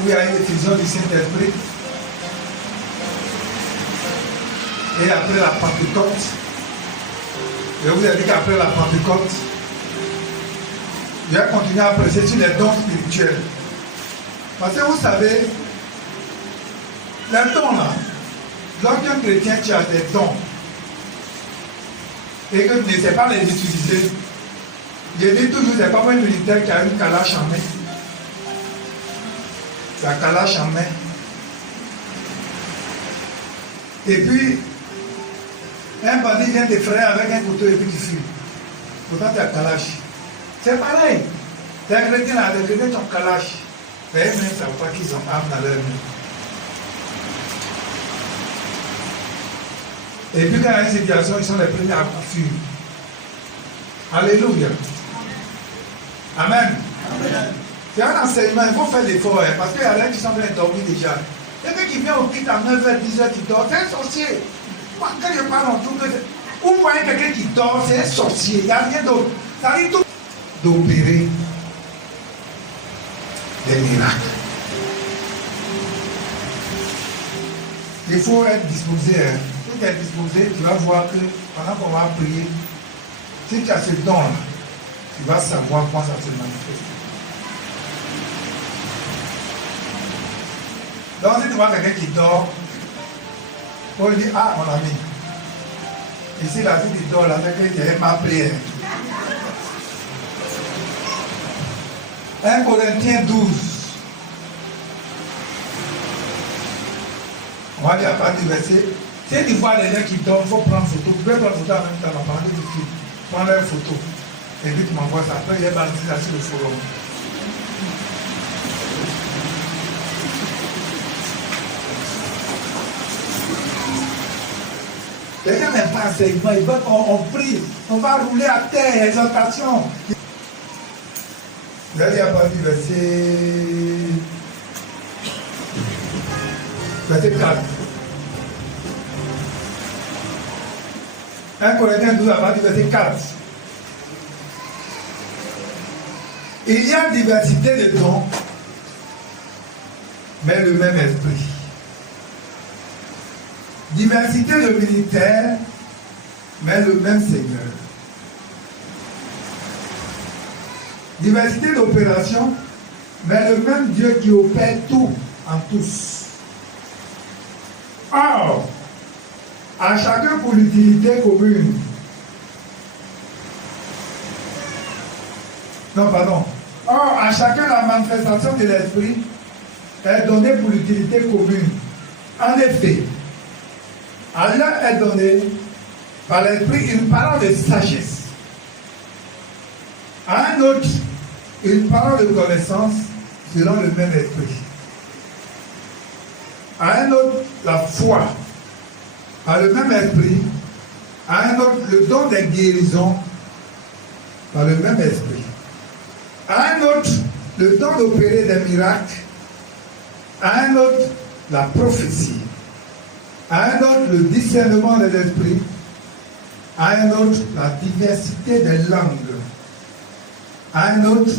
où il y a une effusion du Saint-Esprit. Et après la Pentecôte, je vous ai dit qu'après la Pentecôte, je vais continuer à prêcher sur les dons spirituels. Parce que vous savez, les dons là, lorsqu'un chrétien tu as des dons et que tu ne sais pas les utiliser, je dis toujours, c'est comme un militaire qui a une calache en main. La calache en main. Et puis, un bandit vient te frayer avec un couteau et puis tu fuis. Pourtant, tu as calache. C'est pareil. Les chrétiens là, les chrétiens ont calache. Mais eux-mêmes ne savent pas qu'ils ont arme dans leur main. Et puis, quand il y a une situation, ils sont les premiers à fuir. Alléluia. Amen. Amen. C'est un enseignement, il faut faire l'effort, hein, parce qu'il y a des gens qui sont en train de dormir déjà. Quelqu'un qui vient au culte à 9h, 10h, qui dort, c'est un sorcier. Moi, quand je parle en tout, vous voyez quelqu'un qui dort, c'est un sorcier, il n'y a rien d'autre. Ça arrive tout d'opérer des miracles. Il faut être disposé. Hein. Si tu es disposé, tu vas voir que pendant qu'on va prier, si tu as ce don-là, tu vas savoir comment ça se manifeste. Donc si tu vois quelqu'un qui dort, on lui dit, ah mon ami, ici là, si tu dors là, c'est que tu n'as pas prié. 1 Corinthiens 12. On va dire à partir du verset. Si tu vois les gens qui dorment, il faut prendre photo. Tu peux prendre photo en même temps, on va parler du film. Prends leur photo. Et puis tu m'envoies ça. Après, il y a balancé ça sur le forum. Les gens n'aiment pas enseignement, ils veulent qu'on prie, on va rouler à terre, exaltation. Vous allez à partir du verset 4. 1 Corinthiens 12 à partir du verset 4. Il y a diversité de dons, mais le même esprit. Diversité de militaires, mais le même Seigneur. Diversité d'opérations, mais le même Dieu qui opère tout en tous. Or, à chacun pour l'utilité commune. Non, pardon. Or, à chacun la manifestation de l'esprit est donnée pour l'utilité commune. En effet, à l'un est donné par l'esprit une parole de sagesse. À un autre, une parole de connaissance selon le même esprit. À un autre, la foi par le même esprit. À un autre, le don des guérisons par le même esprit. À un autre, le don d'opérer des miracles. À un autre, la prophétie. À un autre, le discernement des esprits. À un autre, la diversité des langues. À un autre,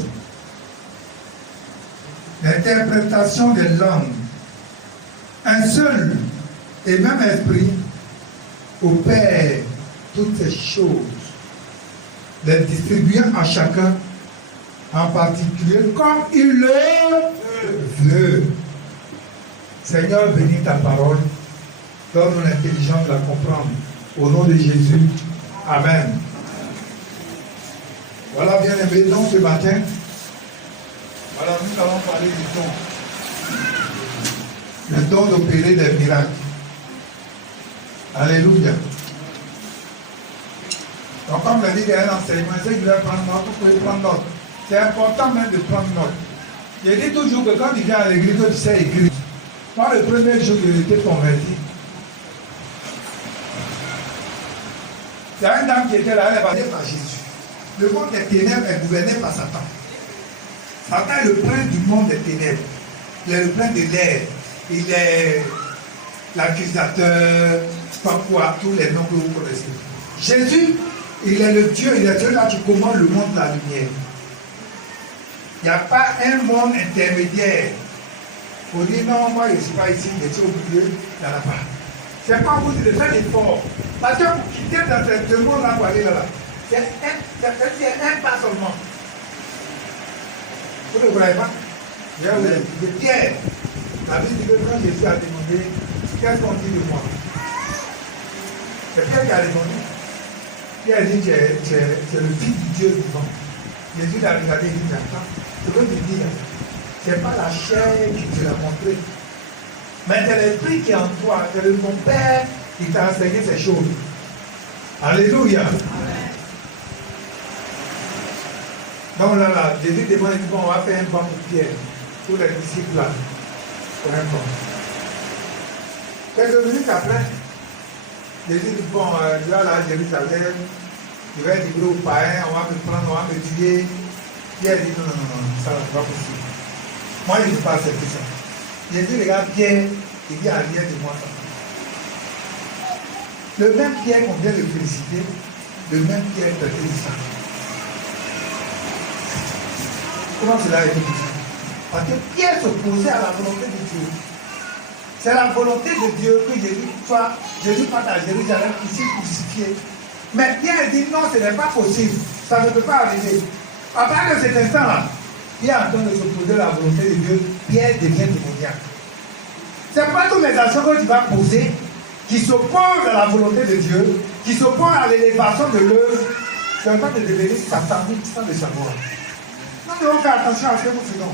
l'interprétation des langues. Un seul et même esprit opère toutes ces choses, les distribuant à chacun en particulier comme il le veut. Seigneur, bénis ta parole. Donne-nous l'intelligence de la comprendre. Au nom de Jésus. Amen. Voilà, bien aimé, donc ce matin, voilà, nous allons parler du don. Le don d'opérer des miracles. Alléluia. Donc, comme je dis, il y a un enseignement, c'est que je vais prendre note, vous pouvez prendre note. C'est important même de prendre note. Je dis toujours que quand tu viens à l'église, tu sais écrire. Moi, le premier jour que j'étais converti, il y a une dame qui était là, elle est passée par Jésus. Le monde des ténèbres est gouverné par Satan. Satan est le prince du monde des ténèbres. Il est le prince de l'air. Il est l'accusateur, pas quoi, tous les noms que vous connaissez. Jésus, il est le Dieu, il est celui-là qui commande le monde de la lumière. Il n'y a pas un monde intermédiaire On dit non, moi je ne suis pas ici, je suis au milieu, il n'y en a pas. C'est pas vous de faire l'effort. Parce que vous quittez dans ce monde-là pour aller là-bas. C'est un pas seulement. Vous ne voyez pas? De Pierre. La Bible dit que quand Jésus a demandé, qu'est-ce qu'on dit de moi? C'est Pierre qui a répondu. Pierre a dit, tu es le Fils du Dieu vivant. Jésus l'a regardé et dit, attends, je veux te dire, ce n'est pas la chair qui te l'a montré. Mais c'est l'esprit qui est en toi, c'est ton Père qui t'a enseigné ces choses. Alléluia. Amen. Donc là, Jésus demande, bon, on va faire un banc pour Pierre, pour les disciples là. Pour un banc. Quelques minutes après, Jésus dit, bon, là, Jérusalem, je vais dire aux païens, on va me prendre, on va me tuer. Pierre dit, non, ça ne va pas possible. Moi, je ne peux pas accepter ça. Jésus regarde Pierre, il dit, rien de moi ça. Le même Pierre qu'on vient de féliciter, le même Pierre traité de ça. Comment cela est possible? Parce que Pierre s'opposait à la volonté de Dieu. C'est la volonté de Dieu que Jésus parte à Jérusalem ici crucifié. Mais Pierre dit non, ce n'est pas possible. Ça ne peut pas arriver. À partir de cet instant-là, Pierre est en train de s'opposer à la volonté de Dieu. Pierre devient démoniaque. Ce n'est pas toutes les actions que tu vas poser qui s'opposent à la volonté de Dieu, qui s'opposent à l'élévation de l'œuvre. Tu es en train de devenir satanique sans le savoir. Nous devons faire attention à ce que nous faisons.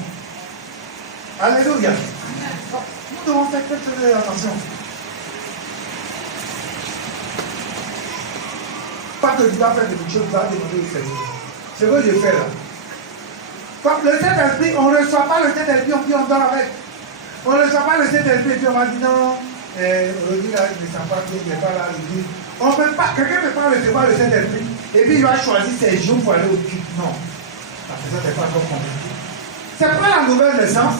Alléluia. Nous devons faire très attention. Pas que tu vas faire quelque chose, tu vas demander au Seigneur. C'est ce que je fais là. Comme le Saint-Esprit, on ne reçoit pas le Saint-Esprit, on dort avec. On ne reçoit pas le Saint-Esprit, puis on va dire non, aujourd'hui là, je ne sens pas bien, je ne vais pas là à l'église. On peut pas, quelqu'un ne peut pas recevoir le Saint-Esprit, et puis il va choisir ses jours pour aller au culte. Non. Parce que ça, n'est pas encore convaincu. C'est pas la nouvelle naissance.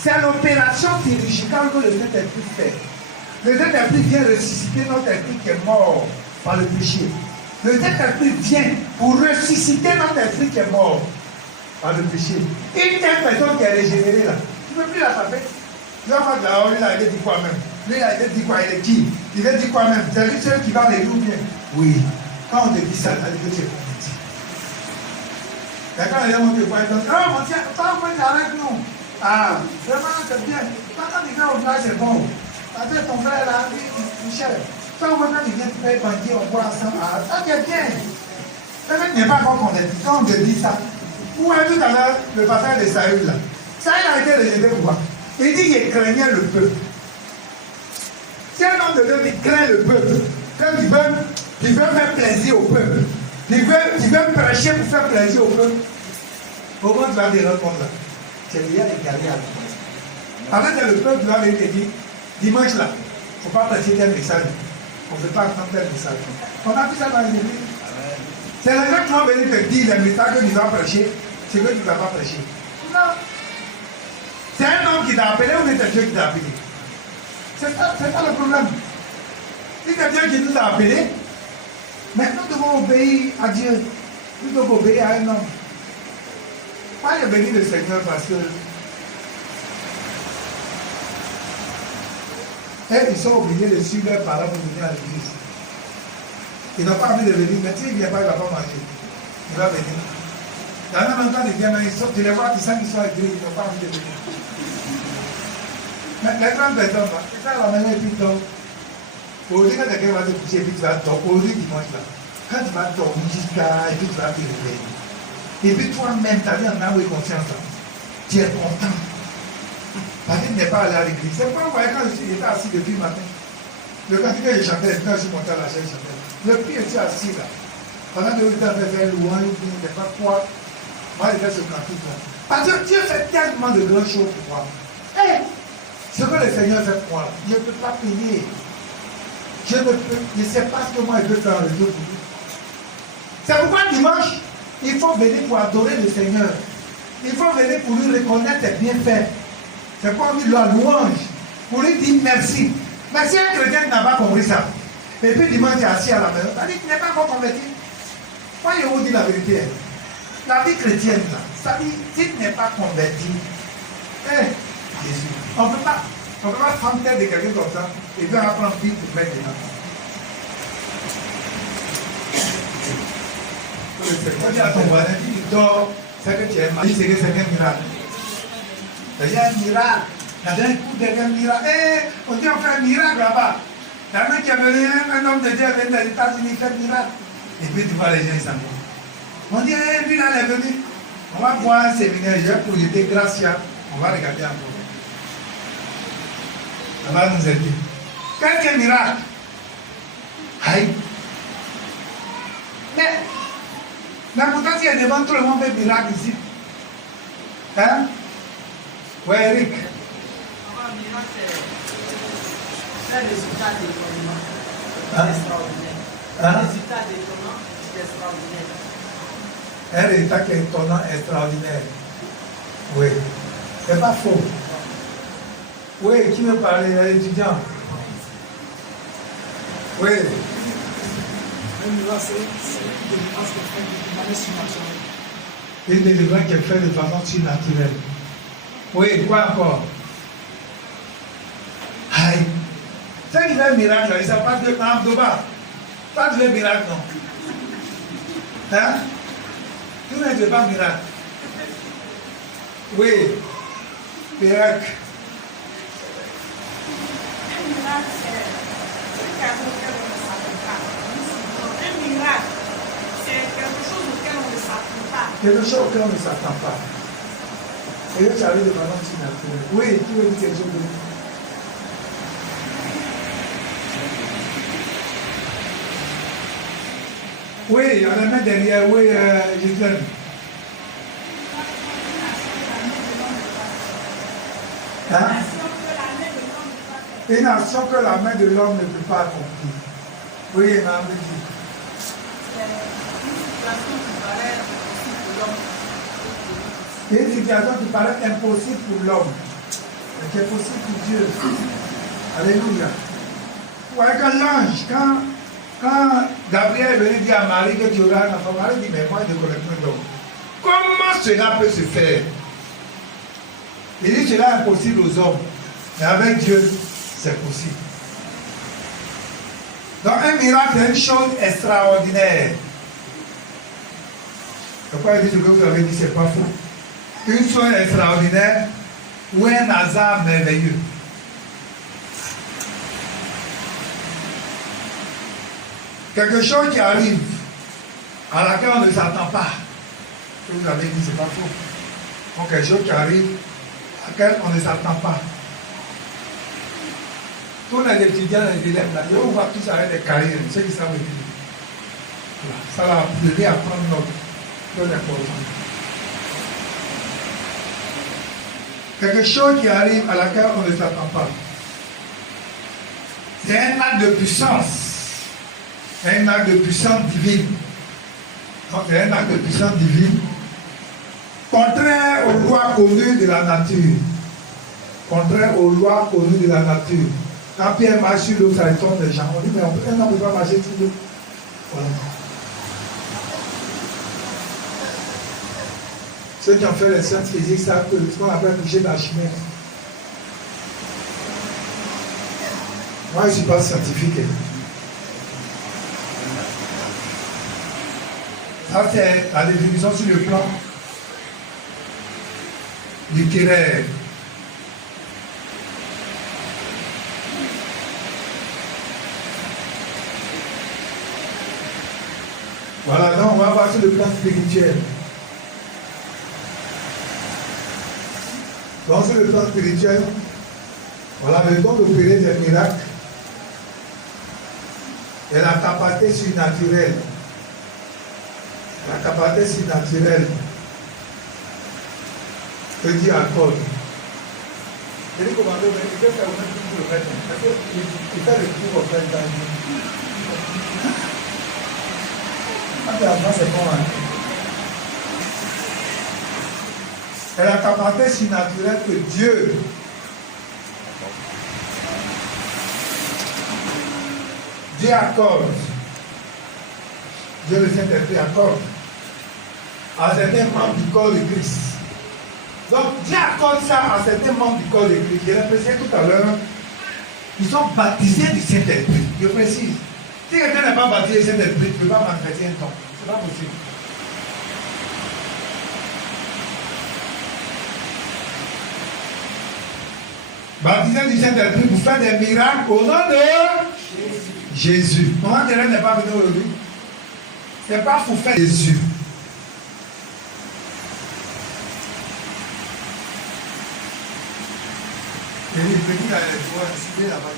C'est l'opération chirurgicale que le Saint-Esprit fait. Le Saint-Esprit vient ressusciter notre esprit qui est mort par le péché. Le Saint-Esprit vient pour ressusciter notre esprit qui est mort par le péché. Une telle personne qui est régénérée là, tu ne peux plus la taper. Tu vas voir là, lui là, il dit quoi même? Lui là, il dit quoi? Il est qui? Il va dire quoi même? C'est lui seul qui va les ou bien? Oui. Quand on te dit ça, ça veut dire que tu es converti. D'accord, il y a mon Dieu, il dit, oh mon Dieu, toi, on avec nous. Ah, vraiment, c'est bien. Quand il vient au village, c'est bon. Parce que ton frère là, Michel, quand il vient te faire banquier, on voit ensemble. Ah, ça c'est bien. Le mec n'est pas encore converti. Quand on te dit ça, où est tout à l'heure le papa de Saül là? Saül a été rejeté pour quoi? Il dit qu'il craignait le peuple. C'est un homme de Dieu qui craint le peuple. Quand il veut faire plaisir au peuple. Il veut prêcher pour faire plaisir au peuple. Comment tu vas te rendre compte là? C'est lié à l'égaré à l'autre. Avec le peuple doit venir te dire, dimanche là, il ne faut pas prêcher tel message. On ne veut pas entendre tel message. On a vu ça dans l'église. C'est les gens qui vont venir te dire les messages que tu vas prêcher, c'est que tu ne vas pas prêcher. Non. C'est un homme qui t'a appelé ou c'est Dieu qui t'a appelé? C'est ça le problème. Si c'est Dieu qui nous a appelés, mais nous devons obéir à Dieu. Nous devons obéir à un homme. Pas le béni le Seigneur parce que ils sont obligés de suivre leurs parents pour venir à l'église. Ils n'ont pas envie de venir, mais s'il ne vient pas, il ne va pas manger. Il va venir. Dans le même temps, ils viennent, ils sortent, tu les vois, tu sens qu'ils sont à Dieu, ils n'ont pas envie de venir. Mais les grandes personnes, c'est ça la manière, et puis donc, aujourd'hui, quand quelqu'un va te coucher, et puis tu vas dormir, aujourd'hui, dimanche là, quand tu vas dormir jusqu'à, et puis tu vas te réveiller. Et puis toi-même, tu as dit en âme et conscience, tu es content. Parce que tu n'es pas allé à l'église. C'est pas vrai quand j'étais assis depuis le matin. Le cantique que je chantais, quand je suis monté à la chaise, je chantais. Le pied était assis là. Pendant que je devais faire louange, je ne sais pas quoi. Moi, j'étais sur le cantique là. Parce que Dieu fait tellement de grandes choses pour moi. Hey, ce que le Seigneur fait pour moi, je ne peux pas payer. Je ne sais pas ce que moi je peux faire en retour pour lui. C'est pourquoi dimanche, il faut venir pour adorer le Seigneur. Il faut venir pour lui reconnaître ses bienfaits. C'est pour lui la louange. Pour lui dire merci. Mais si un chrétien n'a pas compris ça, et puis dimanche il est assis à la maison, ça dit qu'il n'est pas encore converti. Moi je vous dis la vérité. La vie chrétienne, là, ça dit, si tu n'es pas converti, Jésus On ne peut pas prendre tête de quelqu'un comme ça et puis apprendre vite pour mettre des enfants. On dit à ton voisin, tu dors, c'est que tu es marié, c'est que c'est un miracle. Il y a un miracle. Il y a un coup de miracle. On dit on fait un miracle là-bas. Il y a un mec qui est venu, un homme de Dieu est venu des États-Unis faire un miracle. Et puis tu vois les gens, ils s'en vont. On dit, lui là, il est venu. On va voir un séminaire, je vais projeter Gracia. On va regarder encore. Ça va nous aider. Quelques miracles. Aïe. Mais pourtant, si il y a devant tout le monde fait miracle ici. Hein? Ouais, Eric. Un miracle, c'est un résultat d'étonnement. C'est extraordinaire. Un résultat d'étonnement, c'est extraordinaire. Un résultat qui est étonnant, extraordinaire. Oui. C'est pas faux. Oui, qui veut parler, l'étudiant? Oui. Un miracle, c'est une délivrance qui est faite de manière surnaturelle. Une délivrance qui est faite de façon surnaturelle. Oui, quoi encore? Aïe. C'est qu'il fait un miracle, il ne s'appelle pas de Abdoba. Pas de miracle, non. Hein? Tout n'est pas miracle. Oui. Miracle. Un miracle, c'est quelque chose auquel on ne s'attend pas. Un miracle, c'est quelque chose auquel on ne s'attend pas. Quelque chose auquel on ne s'attend pas. Et là, j'arrive de façon surnaturelle. Oui, tu veux dire quelque chose de... Oui, il y en a même derrière, oui, Gisèle. Hein? Une action que la main de l'homme ne peut pas accomplir. Oui, Mme dit. C'est une situation qui paraît Il y a une situation qui paraît impossible impossible pour l'homme. pour l'homme, mais qui est possible pour Dieu. Alléluia. Ouais, quand l'ange, quand Gabriel est venu dire à Marie que tu auras un enfant, Marie dit, mais moi je ne connais pas d'homme. Comment cela peut se faire? Il dit cela est impossible aux hommes, mais avec Dieu, c'est possible. Donc un miracle est une chose extraordinaire. Pourquoi il dit ce que vous avez dit, c'est pas faux. Une chose extraordinaire ou un hasard merveilleux. Quelque chose qui arrive à laquelle on ne s'attend pas. Ce que vous avez dit, c'est pas faux. Donc quelque chose qui arrive à laquelle on ne s'attend pas. Tous les étudiants, les élèves, là, je vous vois tous avec des carrières, ceux qui savent étudier. Voilà. Ça va aider à prendre notre important. Quelque chose qui arrive à laquelle on ne s'attend pas. C'est un acte de puissance. Un acte de puissance divine. Donc c'est un acte de puissance divine. Contraire aux lois connues de la nature. Contraire aux lois connues de la nature. Quand Pierre marche sur l'eau, ça étonne les gens. On dit, mais on ne peut pas marcher sur l'eau. Voilà. Ceux qui ont fait les sciences physiques savent que ce qu'on appelle toucher d'Archimède. Moi, je ne suis pas scientifique. Ça, c'est la définition sur le plan littéraire. Voilà, donc on va voir sur le plan spirituel. Donc sur le plan spirituel, voilà, le don d'opérer des miracles et la capacité surnaturelle. La capacité surnaturelle que Dieu accorde. Je dis comment il peut faire un petit peu le fait. Parce qu'il fait le tour au fait dans le c'est bon, hein? Et la capacité surnaturelle que Dieu accorde. Dieu le Saint-Esprit accorde à certains membres du corps de Christ. Donc Dieu accorde ça à certains membres du corps de Christ. Je l'ai précisé tout à l'heure. Ils sont baptisés du Saint-Esprit. Je précise. Si quelqu'un n'est pas baptisé du Saint-Esprit, il ne peut pas manifester un don. Ce n'est pas possible. Baptisé du Saint-Esprit pour faire des miracles au nom de Jésus. Mon intérêt n'est pas venu aujourd'hui. Ce n'est pas pour faire Jésus.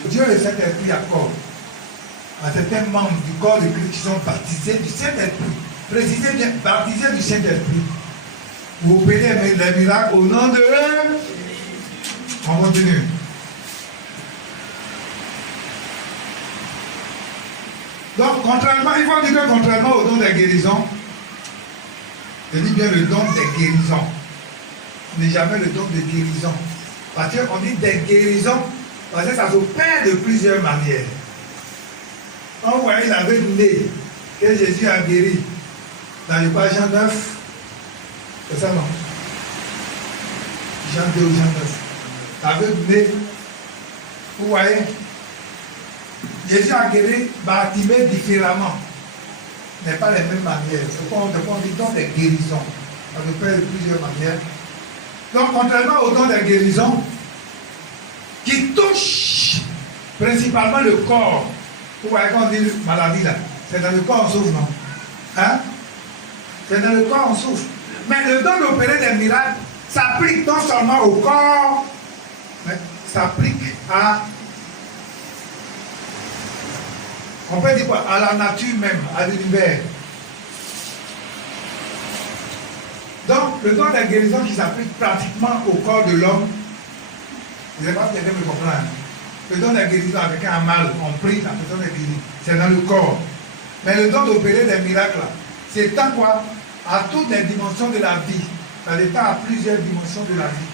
Dieu le Saint-Esprit accorde à certains membres du corps de Christ qui sont baptisés du Saint-Esprit. Précisez bien, baptisés du Saint-Esprit. Vous opérez les miracles au nom de On continue. Donc, contrairement, il faut dire que contrairement au don des guérisons, je dis bien le don des guérisons, ce n'est jamais le don de guérison. Parce qu'on dit des guérisons, parce que ça s'opère de plusieurs manières. On voyait l'aveugle né que Jésus a guéri dans le page Jean 9. C'est ça, non? Jean 2 ou Jean 9. L'aveugle né, vous voyez, Jésus a guéri Bartimée différemment, mais pas les mêmes manières. C'est pourquoi on dit don des guérisons. Ça s'opère de plusieurs manières. Donc, contrairement au don des guérisons, qui touche principalement le corps, vous voyez quand on dit maladie là, c'est dans le corps on souffre, non? Hein? C'est dans le corps on souffre. Mais le don d'opérer des miracles s'applique non seulement au corps, mais s'applique à, on peut dire quoi? À la nature même, à l'univers. Donc, le don de la guérison qui s'applique pratiquement au corps de l'homme, je ne sais pas si quelqu'un me comprend. Le don de la guérison avec un mal, on prie, la personne est guérie. C'est dans le corps. Mais le don d'opérer des miracles, c'est à quoi? À toutes les dimensions de la vie. Ça dépend à plusieurs dimensions de la vie.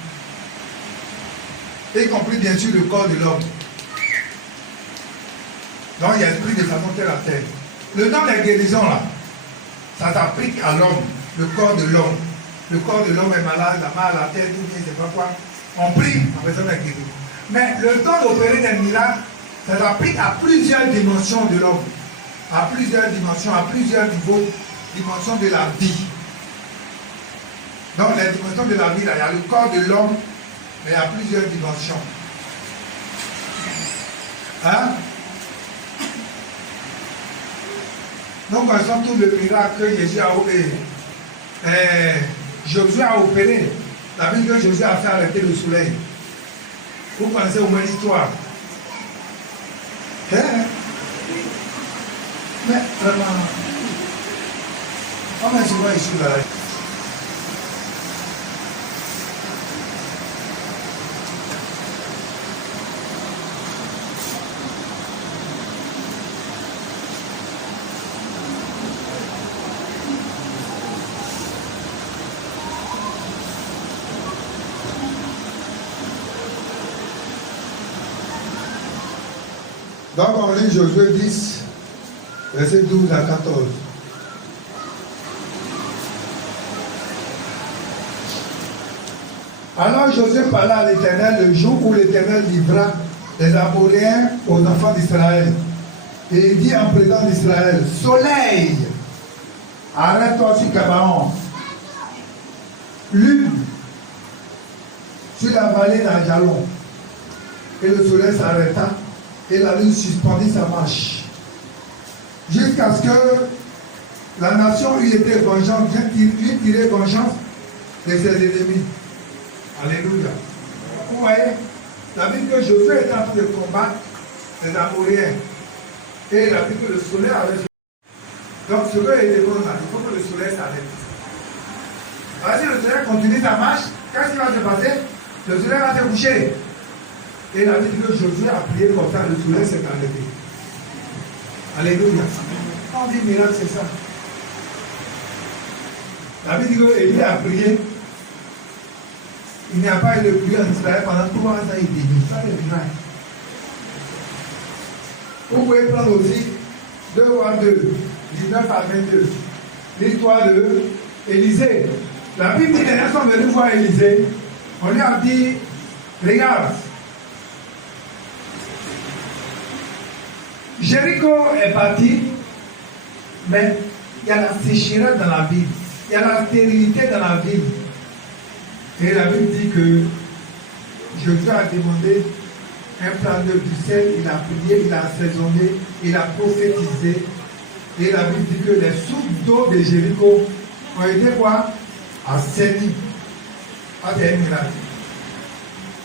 Y compris bien sûr le corps de l'homme. Donc, il y a esprit de façon terre à terre. Le don de la guérison, là, ça s'applique à l'homme, le corps de l'homme. Le corps de l'homme est malade, la mal à la tête, ou bien je ne sais pas quoi. On prie, la personne est guérie. Mais le temps d'opérer des miracles, ça s'applique à plusieurs dimensions de l'homme. À plusieurs dimensions, à plusieurs niveaux, dimensions de la vie. Donc les dimensions de la vie, là, il y a le corps de l'homme, mais il y a plusieurs dimensions. Hein? Donc, par exemple, tout le miracle que Jésus a opéré, Josué a opéré, la vie que Josué a fait arrêter le soleil. Vous connaissez au moins l'histoire. Mais vraiment, on est souvent ici là. Donc on lit Josué 10, verset 12 à 14. Alors Josué parla à l'Éternel le jour où l'Éternel livra les Amoréens aux enfants d'Israël. Et il dit en présence d'Israël, Soleil, arrête-toi sur Gabaon. Lune, sur la vallée d'Ajalon. Et le soleil s'arrêta. Et la lune suspendit sa marche. Jusqu'à ce que la nation eût été vengeante, eût tiré vengeance de ses ennemis. Alléluia. Vous voyez, la Bible que Josué était en train de combattre les Amoréens. Et la Bible que le soleil avait. Donc ce que est bon là, il faut que le soleil s'arrête. Alors si le soleil continue sa marche, qu'est-ce qui va se passer? Le soleil va se coucher. Et la Bible que Josué a prié comme ça, le soleil s'est arrêté. Alléluia. On dit miracle, c'est ça. La Bible dit que Élie a prié. Il n'y a pas eu de pluie en Israël pendant 3 ans et demi. Ça, c'est miracle. Vous pouvez prendre aussi 2 Rois 2, 19 à 22. L'histoire de Élisée. La Bible dit que les gens sont venus voir Élisée. On lui a dit, regarde, Jéricho est parti, mais il y a la sécheresse dans la ville, il y a la stérilité dans la ville. Et la Bible dit que Jésus a demandé un planeur du ciel, il a prié, il a assaisonné, il a prophétisé. Et la Bible dit que les sources d'eau de Jéricho ont été quoi? Assainies. Ah, c'est un miracle.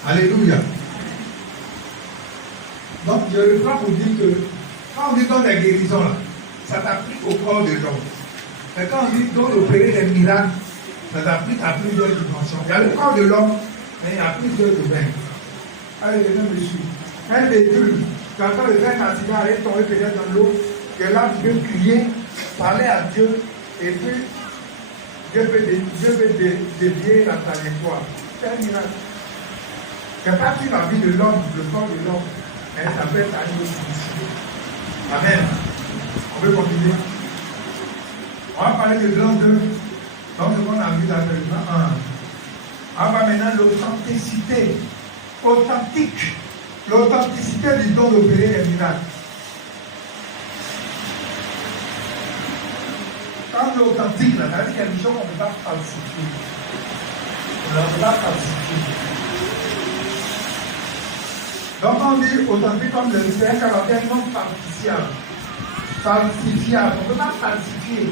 Alléluia. Donc, je reprends pour dire que quand on dit dans la guérison, là, ça t'applique au corps de l'homme. Mais quand on dit dans l'opérer des miracles, ça s'applique à plusieurs dimensions. Il y a le corps de l'homme, mais il y a plusieurs domaines. Allez, les gens me suivent. Un véhicule, quand on fait un accident, aller tomber peut-être dans l'eau, que là, tu peux crier, parler à Dieu, et puis Dieu peut dévier la trajectoire. C'est un miracle. C'est pas sur la vie de l'homme, le corps de l'homme, mais ça peut être à une autre dimension. Amen. On veut continuer. On va parler de l'an 2. Donc, ce qu'on a vu dans le plan 1. On va maintenant l'authenticité. Authentique. L'authenticité du don d'opérer les miracles. Quand on est authentique, là, ça veut dire qu'il y a des choses qu'on ne peut pas falsifier. On ne peut pas falsifier. Donc on dit authentique comme le c'est un caractère non falsifiable. Falsifiable. On ne peut pas falsifier.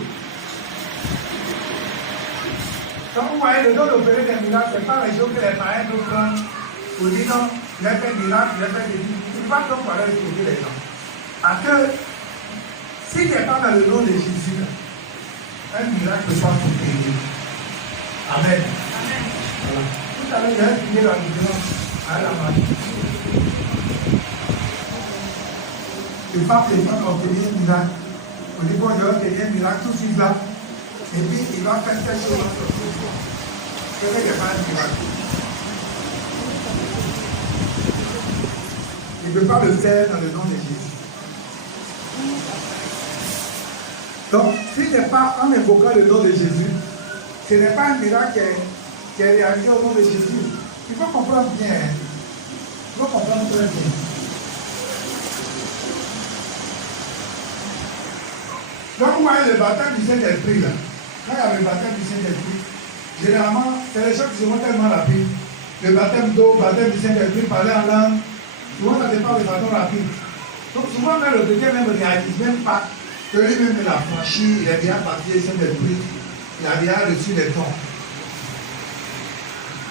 Quand vous voyez le don d'opérer des miracles, ce n'est pas les choses que les païens peuvent prendre pour dire non, il a fait des miracles, il a fait des miracles. Il ne faut pas donc parler de sauver les gens. Parce que s'il n'est pas dans le nom de Jésus, un miracle ne peut pas s'opérer. Amen. Amen. Voilà. Tout à l'heure, j'ai expliqué la différence à la magie. Le pape n'est pas obtenir un miracle. Au niveau de l'obtenir un miracle, tout de suite là. Et puis, il va faire quelque chose. C'est vrai qu'il n'y a pas un miracle. Il ne peut pas le faire dans le nom de Jésus. Donc, s'il n'est pas en évoquant le nom de Jésus, ce n'est pas un miracle qui est réalisé au nom de Jésus. Il faut comprendre bien. Il faut comprendre très bien. Donc, vous voyez le baptême du Saint-Esprit là. Quand il y a le baptême du Saint-Esprit, généralement, c'est les choses qui se vont tellement rapides. Le baptême d'eau, le baptême du Saint-Esprit, parler en langue, souvent ça dépend de façon rapide. Donc, souvent, même le chrétien même ne réalise même pas que lui-même il a franchi, il a déjà parti du Saint-Esprit, il a déjà reçu les dons.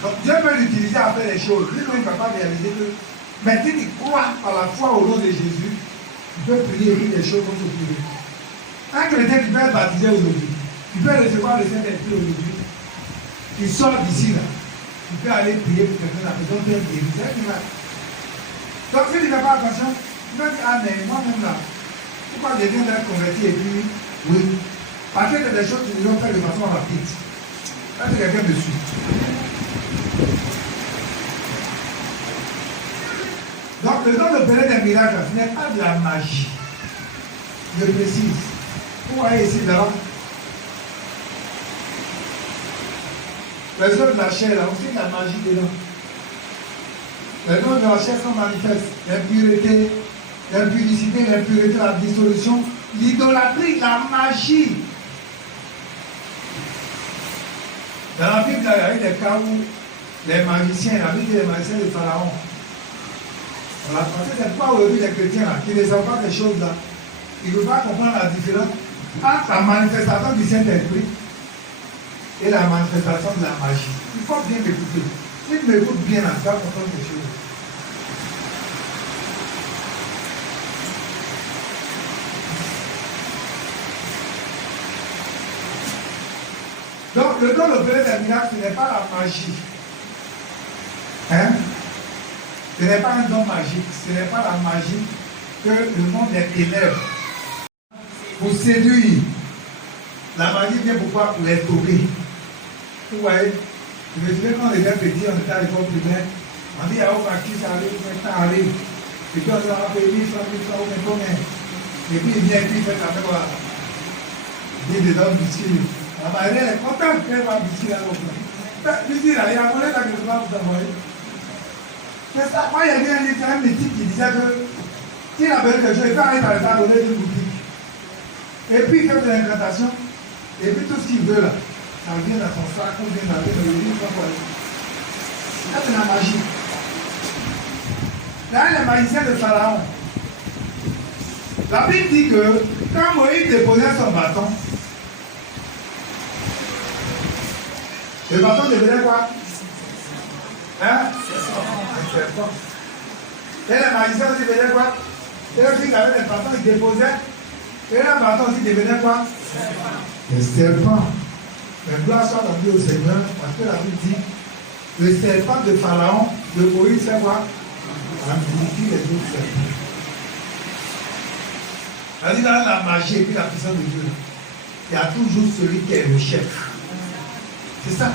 Donc, Dieu peut l'utiliser à faire les choses. Lui, il ne peut pas réaliser que, mais s'il croit par la foi au nom de Jésus, il peut prier et dire des choses vont se prier. Un chrétien qui peut être baptisé aujourd'hui, il peut recevoir le Saint-Esprit aujourd'hui, il sort d'ici là, il peut aller prier pour quelqu'un, la personne peut être guérie. C'est un miracle. Donc s'il ne fait pas attention, il va dire, ah mais moi-même là, pourquoi je viens d'être converti et puis, oui, parce que c'est des choses qui nous ont fait de façon rapide. Là c'est quelqu'un dessus. Donc le don d'opérer des miracles, ce n'est pas de la magie. Je précise. Vous voyez ici, là, les œuvres de la chair, là, aussi de la magie dedans. Les œuvres de la chair sont manifestes. L'impureté, l'impudicité, l'impureté, la dissolution, l'idolâtrie, la magie. Dans la Bible, il y a eu des cas où les magiciens, la Bible dit les magiciens de Pharaon. Voilà, parce que c'est pas aujourd'hui les chrétiens là, qui ne savent pas ces choses-là. Ils ne peuvent pas comprendre la différence entre la manifestation du Saint-Esprit et la manifestation de la magie. Il faut bien m'écouter. Si tu m'écoutes bien, là, tu vas comprendre quelque chose. Donc, le don d'opérer des miracles, ce n'est pas la magie. Hein? Ce n'est pas un don magique. Ce n'est pas la magie que le monde des ténèbres pour séduire. La magie vient pourquoi? Pour les stopper. Vous voyez? Je me souviens quand on était petit, on était à l'école primaire, on dit à qui ça arrive, ça arrive. Et puis on dit, on va payer 100 000, combien? Et puis il vient et puis il fait la même chose. Il dit des hommes biscuits. La mariée est contente qu'elle va biscuit à l'autre. Lui dit, il a volé la question pour t'envoyer. C'est ça. Moi, il y a un mythique qui disait que s'il avait quelque chose, il peut aller dans le temps donner une boutique. Et puis il fait de l'incantation. Et puis tout ce qu'il veut là, ça vient dans son sac, ou vient dans le livre, ça c'est la magie. Là, les magiciens de Pharaon. La Bible dit que quand Moïse déposait son bâton, le bâton devenait quoi? Hein? Un serpent. Et les magiciens aussi devenaient quoi? Et aussi, il avait des bâtons, il déposait. Et le bâton aussi devenait quoi? Le serpent. Mais gloire soit rendue au Seigneur, parce que la Bible dit, le serpent de Pharaon, de Moïse, c'est quoi? Amplifie les autres serpents. C'est-à-dire dans la magie et puis la puissance de Dieu, il y a toujours celui qui est le chef. C'est ça.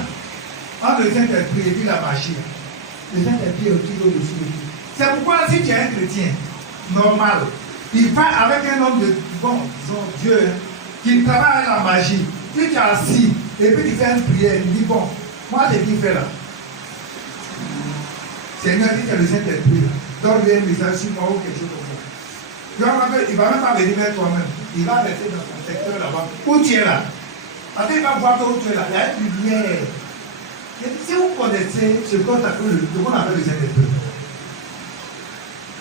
Entre le Saint-Esprit et puis la magie, le Saint-Esprit est toujours au-dessus de tout. C'est pourquoi si tu es un chrétien normal, il va avec un homme de bon, disons Dieu, qui travaille avec la magie. Si tu es assis et puis tu fais une prière, il dit bon, moi j'ai dit faire là. Seigneur dit que le Saint-Esprit donne-lui un message sur moi ou quelque chose comme ça. Il ne va même pas venir vers toi-même. Il va rester dans son secteur là-bas. Où tu es là? Parce qu'il va voir où tu es là. Il y a une lumière. Si vous connaissez ce qu'on appelle le Saint-Esprit,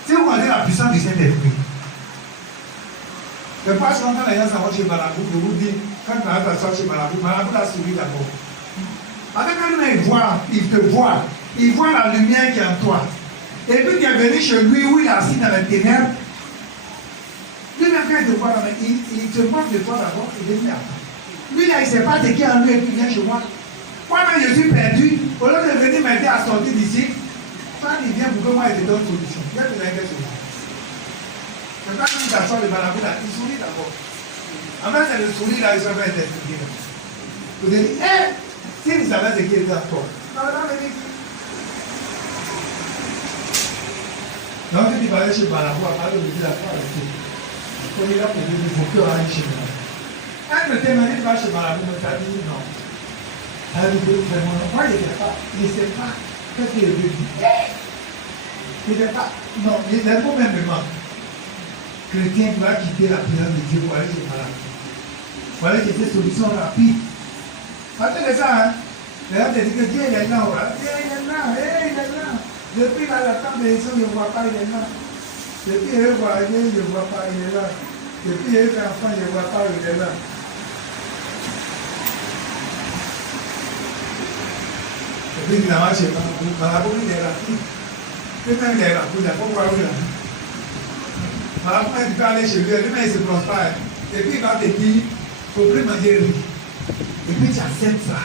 si vous connaissez la puissance du Saint-Esprit, le pas quand les gens s'en vont chez Marabout, je vous dis, quand tu vas t'asseoir chez Marabout, Marabout a souri d'abord. Parce que quand il te voit, il voit la lumière qui est en toi. Et puis tu es venu chez lui où il est assis dans les ténèbres. Lui-même, quand il te voit là, il te moque de toi d'abord, il vient après. Lui, là, il ne sait pas de qui en lui et puis il vient chez moi. Moi-même, je suis perdu. Au lieu de venir m'aider à sortir d'ici, toi, il vient pour que moi, je te donne une solution. Viens te donner une solution. Mais quand il s'assoit le marabout là, il sourit d'abord. En fait, c'est le sourire là, il s'en va être expliqué. Vous dites, s'il savait ce qui est à toi, non, venez. Donc, il va aller chez le marabout, à parler de la foi avec lui. Comme il a pour lui, il faut que aller chez moi. Un de tes maris va chez le marabout, mais ça dit non. Moi, il ne sait pas ce qu'il veut dire. Il ne sait pas. Non, les mots même me manquent. Chrétien doit quitter la présence de Dieu pour aller chez le marabout. Pour aller chercher des solutions rapides. Parce que c'est ça, hein. Les gens te disent que Dieu il est là. Dieu il est là, il est là. Depuis la table de Jésus, je ne vois pas, il est là. Depuis il est voyagé, je ne vois pas, il est là. Depuis il est enfant, je ne vois pas, il est là. Et puis il a marché, Marabout, il est là. Lui-même, il est là. Il n'a pas voir où il est là. Marabout, il peut aller chez lui, lui-même, il se prononce pas. Et puis il va te dire, il ne faut plus manger riz. Et puis tu acceptes ça.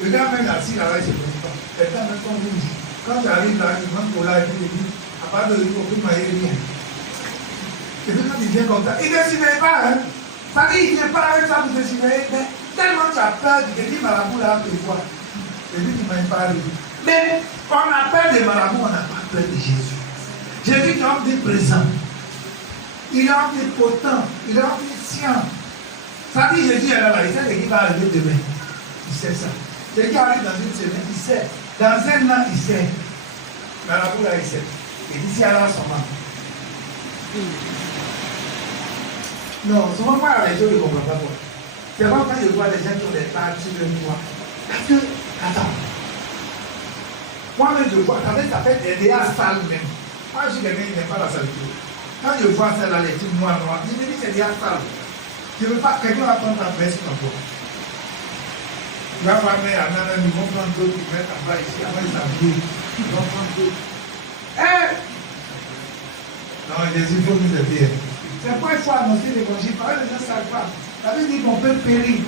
Le gars même assis là-bas, il se prononce pas. Les gars même sont rouges. Quand tu arrives là, tu manges pour là, et puis il dit, à part de riz, il ne faut plus manger rien. Et puis quand il vient comme ça, il ne surveille pas. Hein. Ça dit, il ne vient pas avec ça pour te surveiller. Mais tellement tu as peur, tu te dis, Marabout là, tu vois. Et puis tu ne manges pas riz. Mais on a peur de Marabout, on n'a pas peur de Jésus. Jésus est omniprésent. Il est omnipotent, il est omniscient. Ça dit Jésus est là, il sait ce qui va arriver demain. Il sait ça. Ce qui arrive dans une semaine, il sait. Dans un an, il sait. Marabout là, il sait. Et d'ici à là, son main. Non, souvent moi, les gens ne comprennent pas quoi. C'est pas quand je vois les gens qui ont des tags sur le toit. Parce que, attends. Moi-même, je vois, ça fait des sales même. Moi, je suis quelqu'un qui n'aime pas la saleté. Quand je vois ça là, les trucs noirs, je me dis c'est des sales. Je ne veux pas, quelqu'un va prendre ta veste sur toi. Tu vas pas mettre à Nana, ils vont prendre d'autres, ils mettent en bas ici, avant ils s'habillent. Ils vont prendre d'autres. Non, Jésus, il faut nous aider. C'est pourquoi il faut annoncer l'évangile. Parce que les gens ne savent pas. Ça veut dire qu'on peut périr.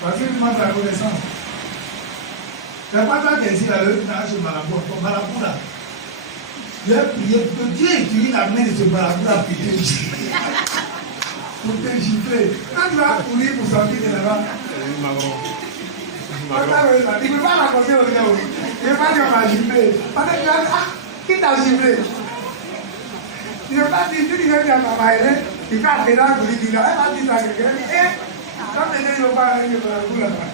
Parce qu'ils demandent la connaissance. C'est pas toi qui es ici, là, le chez Marabout. Ton Marabout, là. Il a prié que Dieu utilise la main de ce Marabout, là, pour te gifler. Pour te gifler. Quand tu vas courir pour sortir de là-bas, il ne peut pas raconter au gars. Il ne peut pas dire qu'on m'a giflé. Parce que tu vas dire, qui t'a giflé? Il ne peut pas dire, tu viens dire à maman, il va appeler là, il va dire à quelqu'un, comme les gens ne vont pas aller au Marabout là-bas.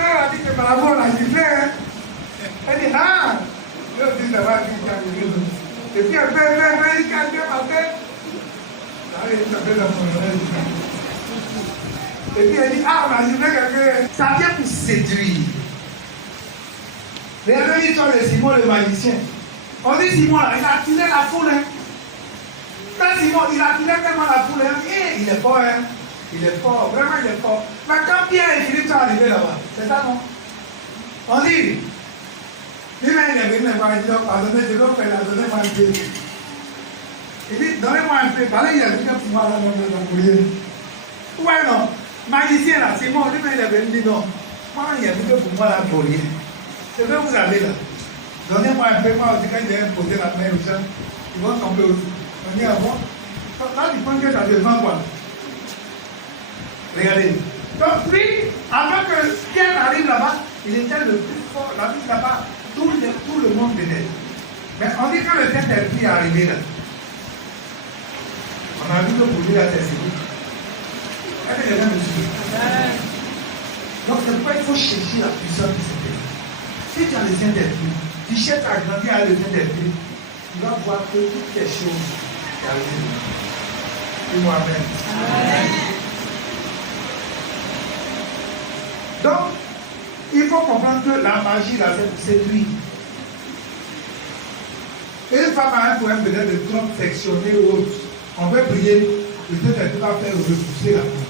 elle a dit que Marabout, on a giflé. Hein. Elle dit, ah, je dis, ça va, et puis elle fait, il cache ma tête. Et puis elle dit, ah, on a giflé quelqu'un. Ça vient pour séduire. Regardez l'histoire de Simon le magicien. On dit Simon là, il a attiré la foule. Hein. Quand Simon, il a attiré tellement la foule, hein. Il est fort, hein. Il est fort, vraiment il est fort. Mais quand Pierre et Philippe sont arrivés là-bas, c'est ça non? On dit, lui-même il est venu me voir, il dit, pardonnez, je dois faire, donnez-moi un peu. Il dit, donnez-moi un peu. Voilà, il a dit, pour moi là, dans le courrier. Ouais, non. Magicien là, Simon, lui-même il est venu dire non. Moi, il a dit que pour moi là, pour rien. C'est ce que vous avez là. Donnez-moi un peu, moi aussi, quand il vient poser la main aux gens, ils vont tomber aussi. On dit, ah bon? Là, tu penses que ça devant quoi? Regardez. Donc, lui, avant que Pierre arrive là-bas, il était le plus fort. La vie là-bas, tout le monde venait. Mais on dit que le temps des pluies est arrivé là. On a vu que pour lui, là, c'est fini. Est-ce que les gens me suivent? Donc, c'est pourquoi il faut chercher la puissance de cet esprit. Si tu as le Saint-Esprit, tu cherches à grandir avec le Saint-Esprit, tu vas voir que toutes les choses arrivent. Dis-moi Amen. Amen. Donc, il faut comprendre que la magie, là, c'est pour séduire. Et une femme a un problème peut-être de trop sectionner ou autre. On peut prier, le Saint-Esprit va faire repousser la femme.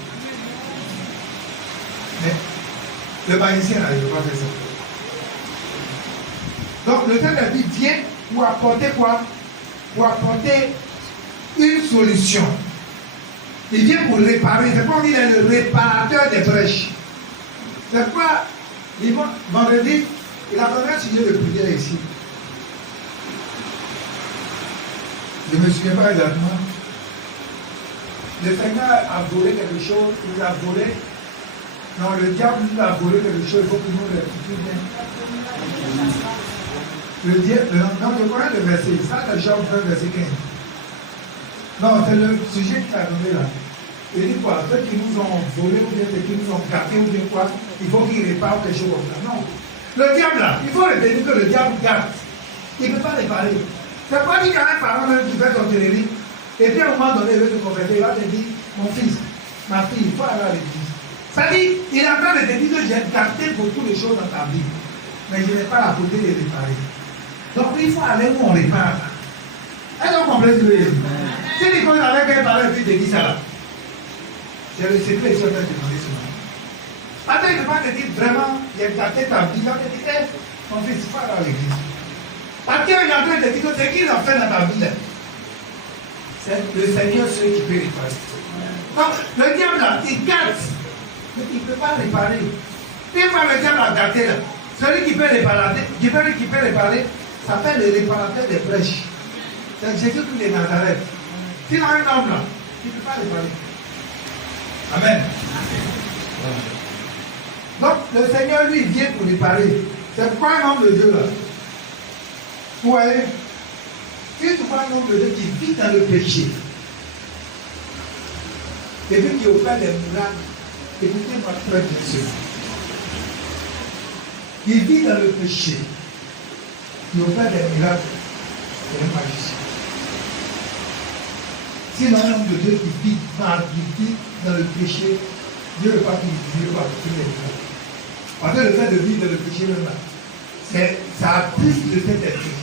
Mais le magicien là, il ne peut pas faire ça. Donc le Saint-Esprit vient pour apporter quoi? Pour apporter une solution. Il vient pour réparer. C'est pourquoi il est le réparateur des brèches. C'est pourquoi vendredi, il a donné un sujet de prière ici. Je ne me souviens pas exactement. Le Seigneur a volé quelque chose, il a volé. Non, le diable nous a volé quelque chose, il faut que nous l'expliquions bien. Le diable, non, je connais le verset, ça c'est Jean 1, verset 15. Non, c'est le sujet qu'il a donné là. Il dit quoi? Ceux qui nous ont volé ou bien ceux qui nous ont gâtés ou bien quoi, il faut qu'ils réparent quelque chose comme ça. Non. Le diable là, il faut retenir que le diable gâte. Il ne peut pas réparer. C'est pas dit qu'il y a un parent même qui fait son télé. Et puis à un moment donné, il veut te convertir, il va te dire, mon fils, ma fille, il faut aller à l'église. Ça dit, il est en train de te dire que j'ai gâté beaucoup de choses dans ta vie, mais je n'ai pas la beauté de les réparer. Donc il faut aller où on répare. Est-ce qu'on comprend ce que je veux dire? Si tu connais avec un parent et puis il te dit ça là, c'est le secret ici, on va te demander cela. Attends, il ne va pas te dire vraiment, il a gâté ta vie, il va te dire, hey, mon fils, il faut aller à l'église. Parce qu'il est en train de te dire que c'est qu'il a fait dans ta vie là. C'est le Seigneur seul qui peut réparer. Donc, le diable là, il gâte, mais il ne peut pas réparer. Une fois le diable a gâté là, celui qui peut réparer, s'appelle le réparateur des brèches. C'est Jésus qui est Nazareth. S'il a un homme là, il ne peut pas réparer. Amen. Donc, le Seigneur lui vient pour réparer. C'est pourquoi un homme de Dieu là. Vous voyez? Si tu vois un homme de Dieu qui vit dans le péché, et puis qui opère des miracles, écoutez-moi très bien sûr. Il vit dans le péché, il opère des miracles, c'est un magicien. Sinon, un homme de Dieu qui vit dans le péché, Dieu ne veut pas qu'il vive les miracles. Parce que le fait de vivre dans le péché même là, ça attise le Saint-Esprit.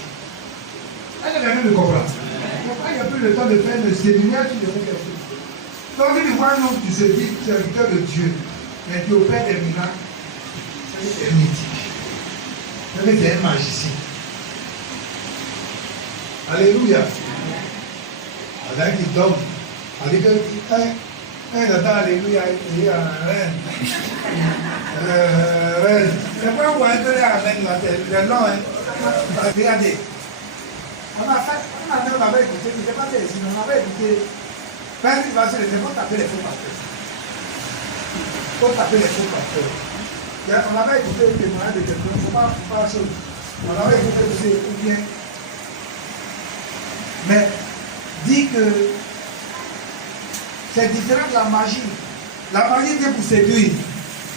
Est-ce que quelqu'un me comprend? Pourquoi il n'y a plus le temps de faire le séminaire qui devrait faire ça? Donc, il voit un homme qui se dit serviteur de Dieu, mais qui opère des miracles, c'est un mythique. C'est un magicien. Alléluia. Alors qu'il donne. Alors que, attends, alléluia, il dit amen. Mais pourquoi vous voyez que les amen là, c'est long, hein? Regardez. On avait écouté, il n'était pas fait ici, on avait écouté. Quand il va sur les il faut taper les faux pasteurs. Il faut taper les faux pasteurs. On avait écouté le témoignage de quelqu'un, il ne faut pas la chose. On avait écouté aussi, ou bien. Mais, dit que c'est différent de la magie. La magie vient pour séduire.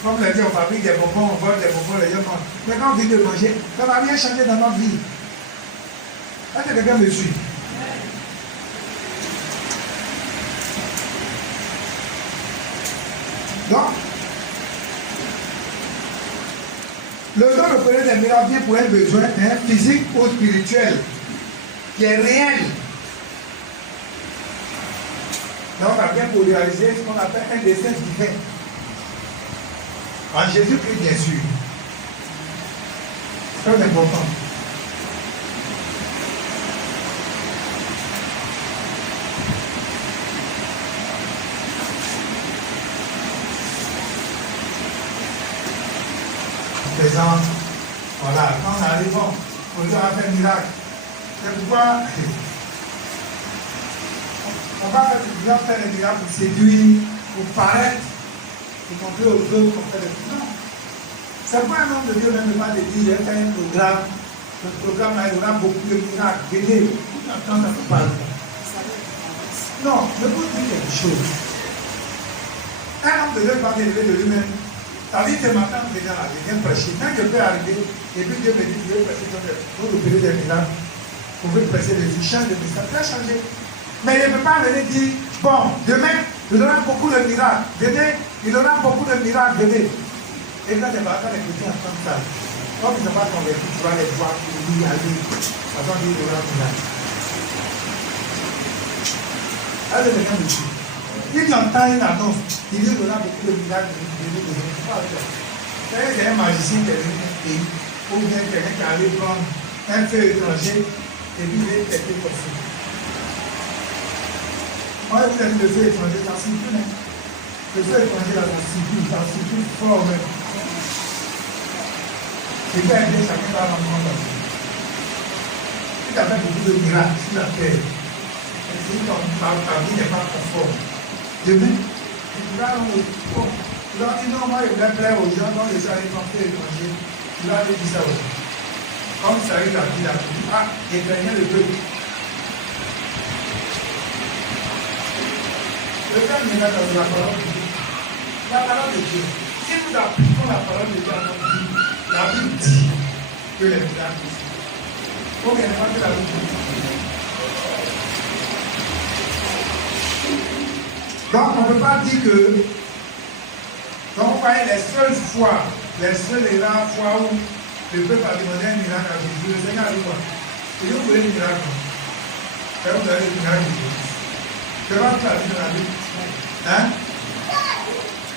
Comme on l'a dit, on fabrique des bonbons, on vole des bonbons, les gens mangent. Mais quand on vient de manger, ça va rien changer dans notre vie. Est-ce que quelqu'un me suit? Donc, le don de connaître des miracles vient pour un besoin physique ou spirituel qui est réel. Donc, ça vient pour réaliser ce qu'on appelle un dessein divin. En Jésus-Christ, bien sûr. C'est très important. Présent, voilà, quand on arrive, on doit faire un miracle. C'est pourquoi on va faire un miracle pour séduire, pour paraître, pour montrer aux autres qu'on fait des choses. Non. C'est pourquoi un homme de Dieu même pas de dire, il y a un programme, le programme là, il y aura beaucoup de miracles. Venez, tout le temps, ça ne peut pas le faire. Non, je peux dire quelque chose. Un homme de Dieu va s'élever de lui-même. Ça dit ce matin, je viens prêcher. Quand je peux arriver, et puis Dieu me dit, je vais prêcher pour opérer des miracles, pour prêcher des changes de message, ça peut changer. Mais il ne peut pas venir dire, bon, demain, il y aura beaucoup de miracles, venez, il y aura beaucoup de miracles, venez. Et là, les parents, les chrétiens entendent ça. Comme ils ne sont pas convaincus, tu vas les voir, pour y aller, avant qu'il y aura un miracle. Allez, les gars, monsieur. Il entend une annonce, il y aura beaucoup de miracles, c'est un magicien qui est venu d'un pays, ou bien quelqu'un qui allait prendre un feu étranger et puis il est traité comme ça. Moi, vous avez le feu étranger, ça circule. Le feu étranger, là, ça circule fort même. C'est bien aider chacun dans le monde. Il y a beaucoup de miracles sur la terre. Et si ta vie n'est pas conforme, demain, tu vas dans le fond. Tu vas dire non, moi je voulais plaire aux gens, donc les gens ils vont faire étranger. Tu vas aller dire ça aussi. Comme ça arrive à dire, ah, étreignez le peuple. Le temps n'est pas dans la parole de Dieu. La parole de Dieu. Si nous appliquons la parole de Dieu à notre vie, la Bible dit que les miracles ici. Combien de fois que la Bible dit? Donc on ne peut pas dire que. Donc vous voyez les seules fois, les seules et rares fois où le peuple a demandé un miracle à Jésus, le Seigneur a dit quoi? Et vous voulez le miracle? Et vous avez le miracle de Jésus. C'est pas ce que la Bible a dit. Hein?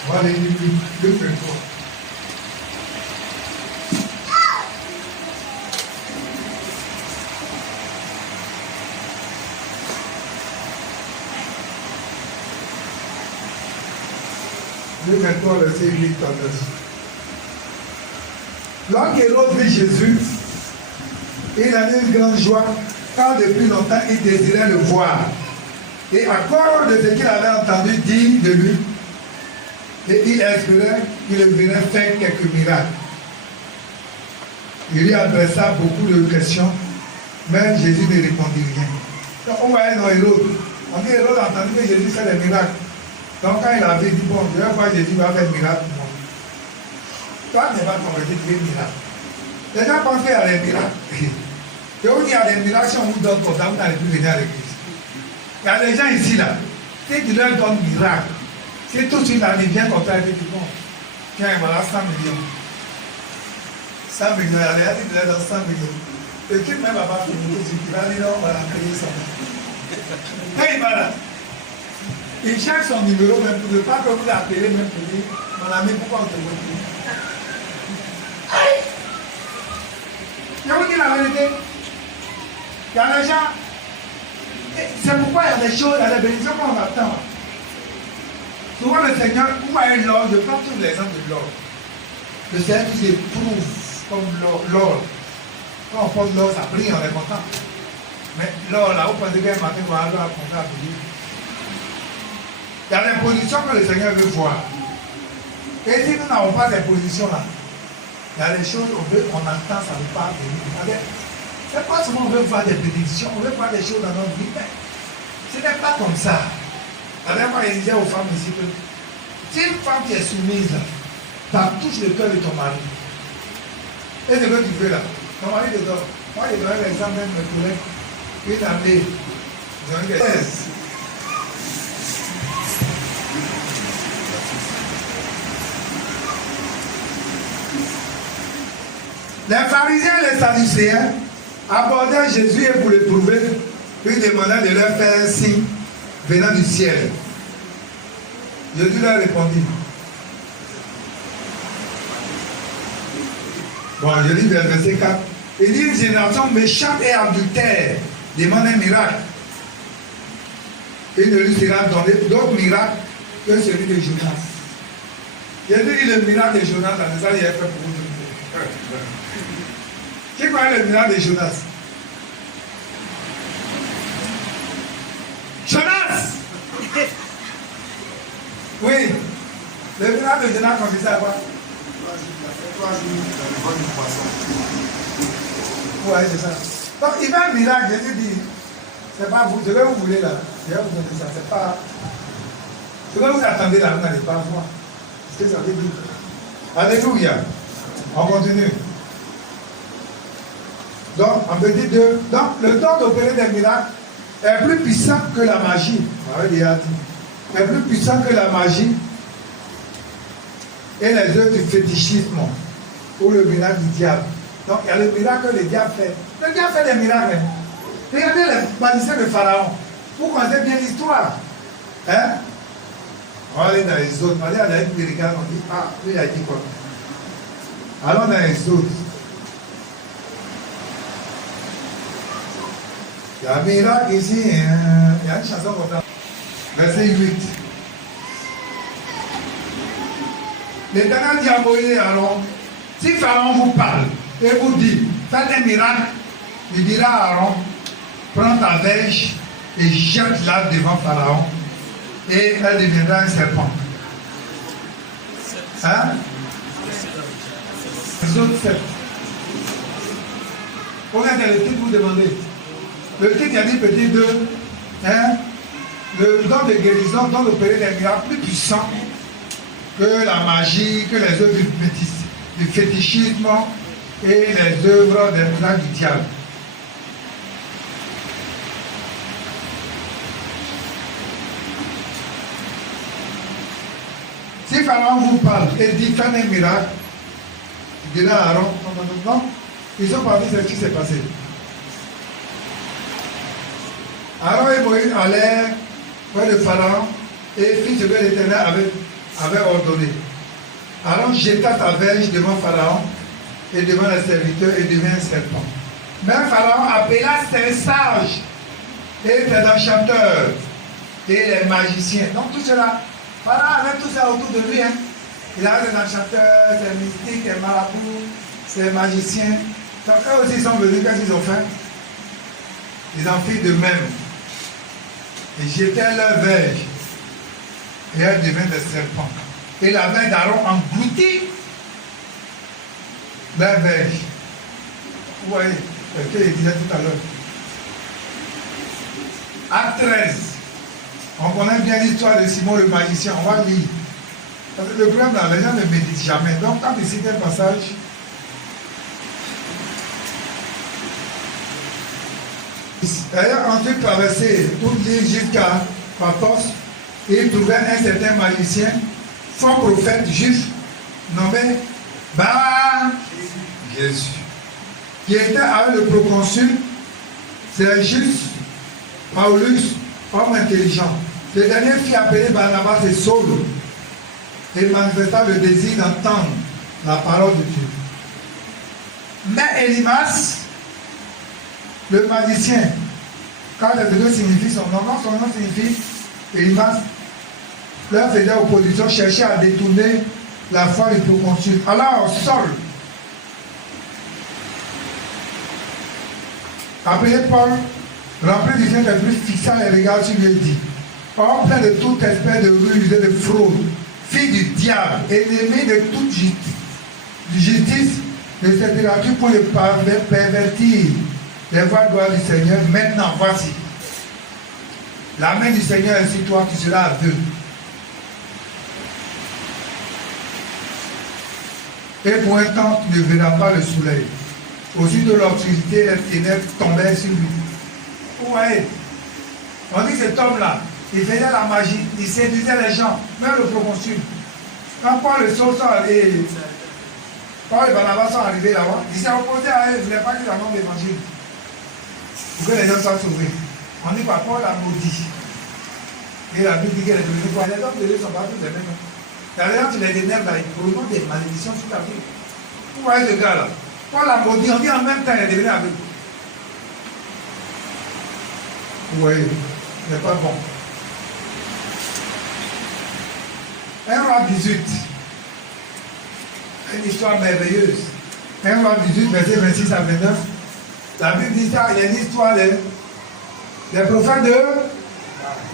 On va aller lire le feu fort. Luc 23, verset 8 à 9. Lorsque Hérode vit Jésus, il a eu une grande joie, car depuis longtemps il désirait le voir. Et à cause de ce qu'il avait entendu dire de lui, et il espérait qu'il verrait faire quelques miracles. Il lui adressa beaucoup de questions, mais Jésus ne répondit rien. Donc on voyait dans Hérode. On dit Hérode a entendu que Jésus fait des miracles. Donc quand il avait dit, bon, je vais voir Jésus va faire un miracle pour moi. Toi, tu n'es pas convaincu de faire un miracle. Les gens pensent qu'il y a des miracles. Et où il y a des miracles, si on vous donne comme ça, vous n'allez plus venir à l'église. Il y a des gens ici, là. Si tu leur donnes un miracle, si tout de suite, là, ils viennent comme ça, et tu dis, bon, tiens, voilà 100 millions. 100 millions, il y a des gens qui 100 millions. Et qui même va pas finir tout de suite, il va dire, non, on va payer 100 millions. Et il va là. Il cherche son numéro même pour ne pas que vous l'appelez même pour dire, mon ami, pourquoi on te voit plus? Je vous dis la vérité. Il y a des gens. C'est pourquoi il y a des choses, il y a des bénédictions qu'on attend. Souvent le Seigneur, vous voyez l'or, je prends tous les exemples de l'or. Le Seigneur nous éprouve comme l'or. Quand on pose l'or, ça brille, on est content. Mais l'or, là, vous pensez qu'un matin, on va avoir un contrat à briller. Il y a des positions que le Seigneur veut voir. Et si nous n'avons pas ces positions-là, il y a des choses on attend, ça ne veut pas venir. C'est pas seulement on veut voir des bénédictions, on veut voir des choses dans notre vie, mais ce n'est pas comme ça. La dernière fois, il disait aux femmes ici que si une femme qui est soumise, là, Ça touche le cœur de ton mari. Et ce que tu fais là, ton mari te donne. Moi, j'ai donné l'exemple même de mes collègues. Une année, ils ont eu des tests. Les pharisiens et les sadducéens abordaient Jésus et pour le prouver, lui demandaient de leur faire un signe venant du ciel. Jésus leur répondit. Bon, je lis vers verset 4. Il dit une génération méchante et adultère demande un miracle. Il ne lui sera donné d'autre miracle que celui de Jonas. Jésus dit le miracle de Jonas, ça il est fait pour vous. Qui connaît le miracle de Jonas? Jonas! Oui. Le miracle de Jonas consistait à quoi? 3 jours dans le ventre du poisson. Oui, c'est ça. Donc, il fait un miracle, Jésus dit, c'est pas vous, ce que vous voulez là, je vais vous donner ça, c'est pas. Ce que vous attendez là, vous n'allez pas voir. Ce que ça veut dire. Alléluia. On continue. Donc, en petit 2, donc le don d'opérer des miracles est plus puissant que la magie. On avait déjà dit. Est plus puissant que la magie et les œuvres du fétichisme ou le miracle du diable. Donc, il y a le miracle que le diable fait. Le diable fait des miracles. Regardez les magiciens de Pharaon. Vous connaissez bien l'histoire. Hein? On va aller dans les autres. On va aller dans les miracles. On dit, ah, lui, il a dit quoi? Allons dans les autres. Il y a un miracle ici. Il y a une chanson comme ça. Verset 8. L'Éternel dit à Moïse et Aaron, si Pharaon vous parle et vous dit, faites un miracle, il dira à Aaron, prends ta verge et jette-la devant Pharaon et elle deviendra un serpent. Hein? Les autres 7. Combien est le titre vous demandez? Le titre, il y a dit petit 2. Hein? Le don de guérison, don d'opérer des miracles plus puissants que la magie, que les œuvres du fétichisme et les œuvres des miracles du diable. Si Pharaon vous parle et dit faites un miracle, il dira à Aaron, non, ils sont partis, c'est ce qui s'est passé. Aaron et Moïse allèrent près de Pharaon et fit ce que l'Éternel avait ordonné. Aaron jeta sa verge devant Pharaon et devant les serviteurs et devint un serpent. Mais Pharaon appela ses sages et ses enchanteurs et les magiciens. Donc tout cela, Pharaon avait tout ça autour de lui. Hein. Il avait des enchanteurs, des mystiques, des marabouts, des magiciens. Donc eux aussi sont venus, qu'est-ce qu'ils ont fait? Ils en firent de même. Ils jetèrent leur verge et elles devinrent des serpents. Et la verge d'Aaron engloutit leur verge. Vous voyez, ce que je disais tout à l'heure. Acte 13. On connaît bien l'histoire de Simon le magicien. On va lire. Parce que le problème là, les gens ne méditent jamais. Donc quand ils citent un passage, ayant ensuite traversé toute l'île jusqu'à Paphos, il trouvait un certain magicien, fort prophète juif, nommé Bar Jésus, qui était avec le proconsul Sergius Paulus, homme intelligent. Ce dernier fit appeler Barnabas et Saul et manifesta le désir d'entendre la parole de Dieu. Mais Elimas, le magicien, quand les deux signifient son nom signifie Elimas, leur faisait opposition, cherchait à détourner la foi du proconsul. Alors Saul, appelé Paul, rempli du Saint-Esprit, fixa les regards sur lui et dit, homme plein de toute espèce de ruse et de fraude, fille du diable, ennemi de toute justice, de cette nature pour le pervertir les voies de gloire du Seigneur. Maintenant, voici. La main du Seigneur est sur toi, tu seras aveugle. Et pour un temps, tu ne verras pas le soleil. Aussitôt l'obscurité et les ténèbres tombaient sur lui. Vous voyez, on dit que cet homme-là, il faisait la magie, il séduisait les gens, même le proconsul. Quand Paul et Saul sont allés, Paul et Barnabas sont arrivés là-bas, il s'est opposé à eux, il ne voulait pas qu'ils annoncent l'évangile. Pour que les gens soient sauvés. On dit quoi, Paul a maudit. Et la Bible dit qu'elle est devenue quoi? Les hommes de Dieu ne sont pas tous les mêmes. D'ailleurs, tu les dénerves là, ils prononcent des malédictions sur ta vie. Vous voyez ce gars-là? Paul a maudit, on dit en même temps, il est devenu avec vous. Vous voyez, ce n'est pas bon. 1 roi 18. Une histoire merveilleuse. 1 roi 18, verset 26 à 29. La Bible dit ça, il y a une histoire des prophètes de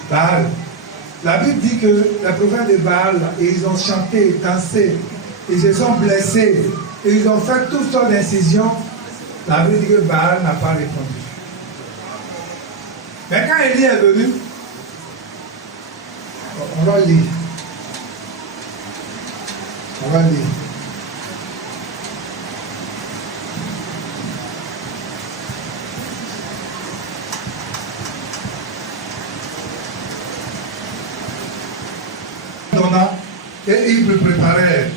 Baal. La Bible dit que les prophètes de Baal, ils ont chanté, dansé, ils se sont blessés, et ils ont fait toutes sortes d'incisions. La Bible dit que Baal n'a pas répondu. Mais quand Élie est venu, on va lire. On va lire. Et ils le préparèrent.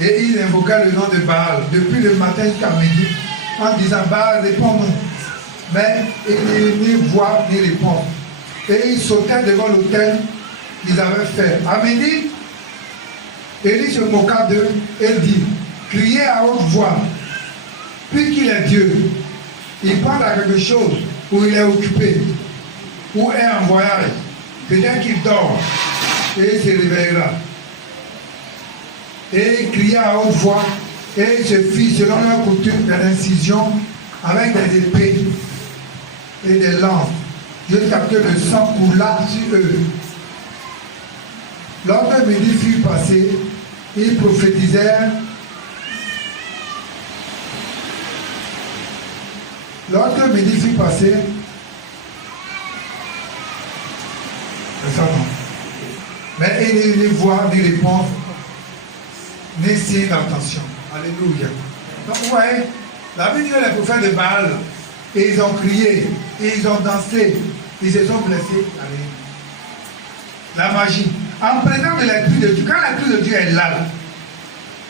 Et ils invoquaient le nom de Baal depuis le matin jusqu'à midi en disant Baal, réponds-nous. Mais ils ni voient ni répondent. Et ils sautaient devant l'autel qu'ils avaient fait. À midi, Élie se moqua d'eux et dit criez à haute voix, puisqu'il est Dieu. Il pense à quelque chose où il est occupé, ou est en voyage. Peut-être qu'il dort et il se réveillera. Et il cria à haute voix, et il se fit selon leur coutume de l'incision avec des épées et des lances, jusqu'à ce que le sang coula sur eux. Lorsque midi fut passé, ils prophétisèrent. Lorsque midi fut passé, mais ils ne voient ni réponse, ni signe d'attention. Alléluia. Donc vous voyez, la Bible dit que les prophètes de Baal, et ils ont crié, et ils ont dansé, ils se sont blessés. La magie. En présence de l'Esprit de Dieu, quand l'Esprit de Dieu est là,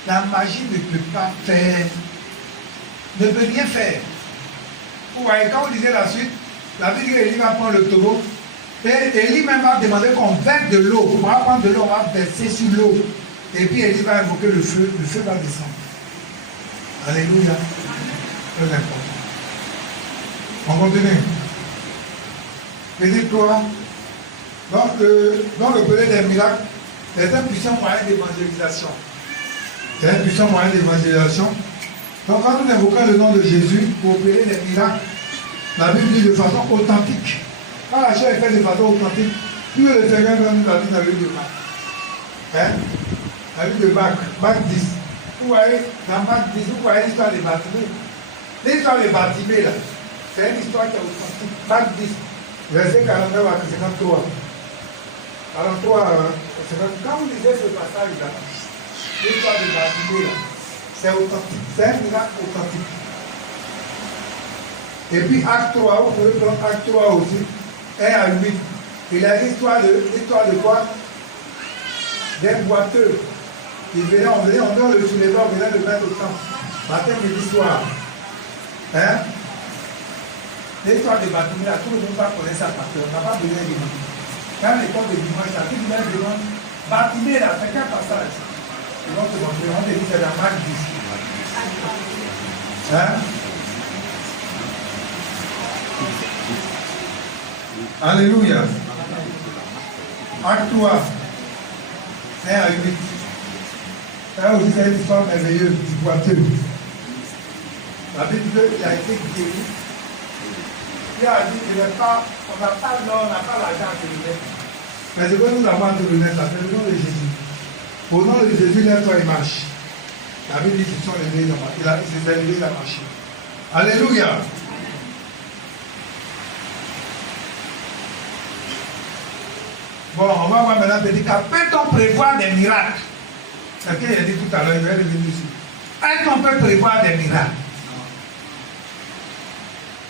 la magie ne peut pas faire, ne peut rien faire. Vous voyez, quand vous lisez la suite, la Bible dit qu'Élie va prendre le taureau, et Élie même va demander qu'on verse de l'eau. On va prendre de l'eau, on va verser sur l'eau. Et puis Élie va invoquer le feu va descendre. Alléluia. Très important. On continue. Petit 3. Donc le palais des miracles est un puissant moyen d'évangélisation. C'est un puissant moyen d'évangélisation. Donc quand nous invoquons le nom de Jésus pour opérer des miracles, la Bible dit de façon authentique. Quand la chose est faite de façon authentique, plus le Seigneur va nous la vie dans le livre de Marc. Hein? La vie de Marc 10. Vous voyez, dans Marc 10, vous voyez l'histoire de Bartimée. L'histoire de Bartimée, là, c'est une histoire qui est authentique. Marc 10, verset 49 à 53. 43 à 50. Quand vous lisez ce passage-là, l'histoire de Bartimée, là, c'est authentique. C'est un miracle authentique. Et puis acte 3, vous pouvez prendre acte 3 aussi, 1 à 8. Il a l'histoire de quoi? Des boiteux. On donne le soulèvement, on venait le mettre au temps. Matin, midi, soir. Hein? L'histoire de Bartimée, là, tout le monde va connaître ça parce qu'on n'a pas besoin de dimanche. Quand l'école de dimanche, là, tout le monde demande Bartimée, là, c'est quel passage? Ils vont te montrer, on te dit c'est dans Marc 10. Hein? Alléluia. Acte 3, 1 à 8. Là aussi, c'est une histoire merveilleuse du boiteux. La Bible dit qu'il a été guéri. Il a dit on n'a pas l'or, on n'a pas l'argent à te donner. Mais ce que nous avons à te donner, c'est le nom de Jésus. Au nom de Jésus, lève-toi et marche. La Bible dit qu'ils sont levés, il s'est levé à marcher. Alléluia. Bon, on va voir maintenant, petit cas. Peut-on prévoir des miracles? C'est ce qu'il a dit tout à l'heure, il va revenir ici. Est-ce qu'on peut prévoir des miracles?